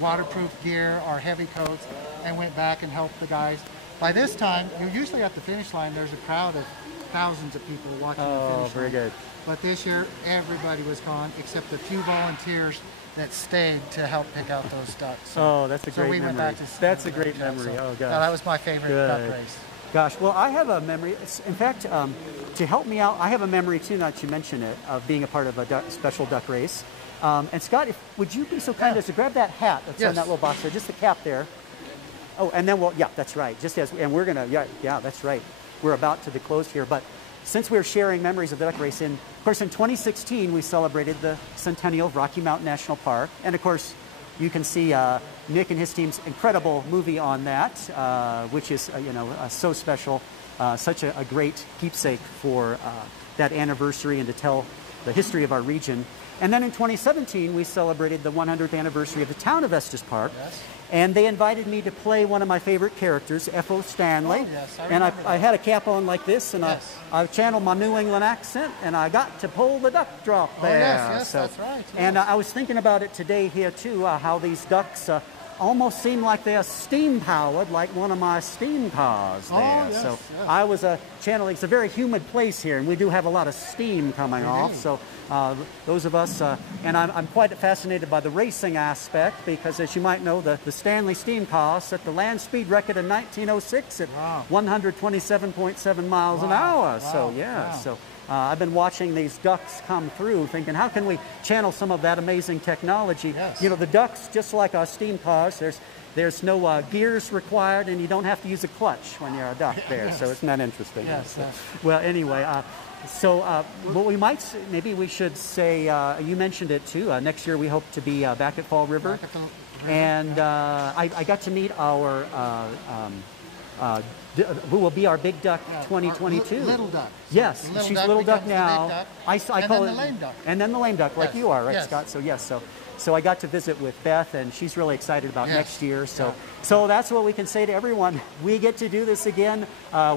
waterproof gear, our heavy coats, and went back and helped the guys. By this time, you're usually at the finish line, there's a crowd of thousands of people watching the finish line. Oh, very good. But this year, everybody was gone except a few volunteers that stayed to help pick out those ducks. So, that's a great we memory. Went back to That's a great memory. So, oh, gosh. that was my favorite duck race. Gosh, well, I have a memory. In fact, to help me out, I have a memory, too, now that you mention it, of being a part of a special duck race. And Scott, would you be so kind as to grab that hat that's in that little box there, just the cap there. Oh, and then that's right. Just as, and we're gonna, that's right. We're about to close here, but since we're sharing memories of the duck race, of course, in 2016 we celebrated the centennial of Rocky Mountain National Park, and of course, you can see Nick and his team's incredible movie on that, which is so special, such a great keepsake for that anniversary and to tell the history of our region. And then in 2017, we celebrated the 100th anniversary of the town of Estes Park. And they invited me to play one of my favorite characters, F.O. Stanley. Oh, yes, and I had a cap on like this, and I channeled my New England accent, and I got to pull the duck drop there. Oh, yes, that's right. Yes. And I was thinking about it today here, too, how these ducks almost seem like they're steam-powered, like one of my steam cars there. Oh, yes, so I was channeling. It's a very humid place here, and we do have a lot of steam coming off. So those of us, and I'm quite fascinated by the racing aspect, because as you might know, the Stanley steam car set the land speed record in 1906 at 127.7 miles an hour. So I've been watching these ducks come through thinking, how can we channel some of that amazing technology? Yes. You know, the ducks, just like our steam cars, there's no gears required, and you don't have to use a clutch when you're a duck there. Yes. So isn't that interesting? Yes. Well, anyway, what we might say, maybe we should say, you mentioned it too, next year we hope to be back at Fall River. Back at the river, and I got to meet our, who will be our Big Duck 2022. Little Duck. Yes, Little she's Duck Little Duck becomes the now. Big Duck, I and call then it the Lame Duck. And then the Lame Duck, like Yes. you are, right, Yes. Scott? So yes, so I got to visit with Beth, and she's really excited about Yes. next year. So that's what we can say to everyone. We get to do this again.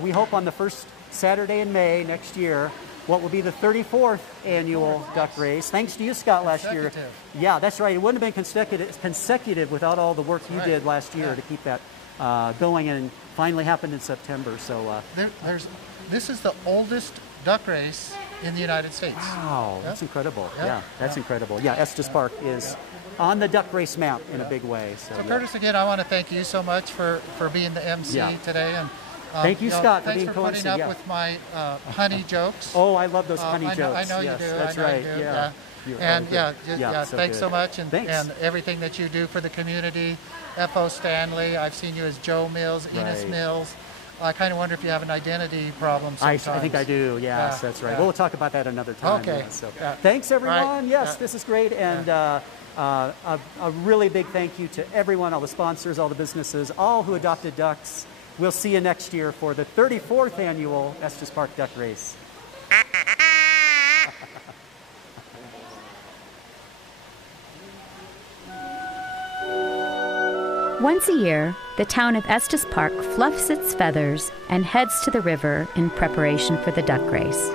We hope on the first Saturday in May next year. What will be the 34th annual duck race. Thanks to you, Scott, last year. Yeah, that's right. It wouldn't have been consecutive without all the work you did last year to keep that going, and finally happened in September. So this is the oldest duck race in the United States. Wow, that's incredible. Yeah, that's incredible. Yeah, Estes Park is on the duck race map in a big way. So Curtis, again, I want to thank you so much for being the MC today. And thank you, Scott, for being thanks for putting up with my honey jokes. Oh, I love those honey jokes. I know yes, you do. That's I know right. you do. Yeah. And so thanks good. so much, and Thanks. and everything that you do for the community. F.O. Stanley, I've seen you as Joe Mills, Enos Right. Mills. I kind of wonder if you have an identity problem I sometimes. think I do. Yes, that's right. yeah. Well, we'll talk about that another time. Okay. Yeah, so. Thanks, everyone. Right. Yes, this is great. And a really big thank you to everyone, all the sponsors, all the businesses, all who adopted ducks. We'll see you next year for the 34th annual Estes Park Duck Race. Once a year, the town of Estes Park fluffs its feathers and heads to the river in preparation for the duck race.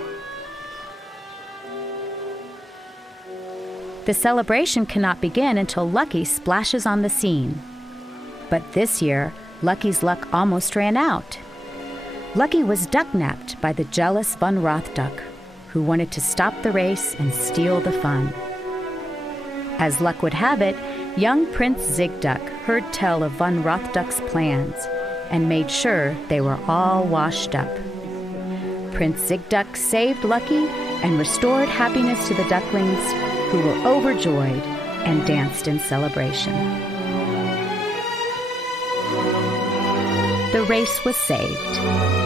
The celebration cannot begin until Lucky splashes on the scene. But this year, Lucky's luck almost ran out. Lucky was duck-napped by the jealous Von Roth duck, who wanted to stop the race and steal the fun. As luck would have it, young Prince Zigduck heard tell of Von Roth duck's plans and made sure they were all washed up. Prince Zigduck saved Lucky and restored happiness to the ducklings, who were overjoyed and danced in celebration. The race was saved.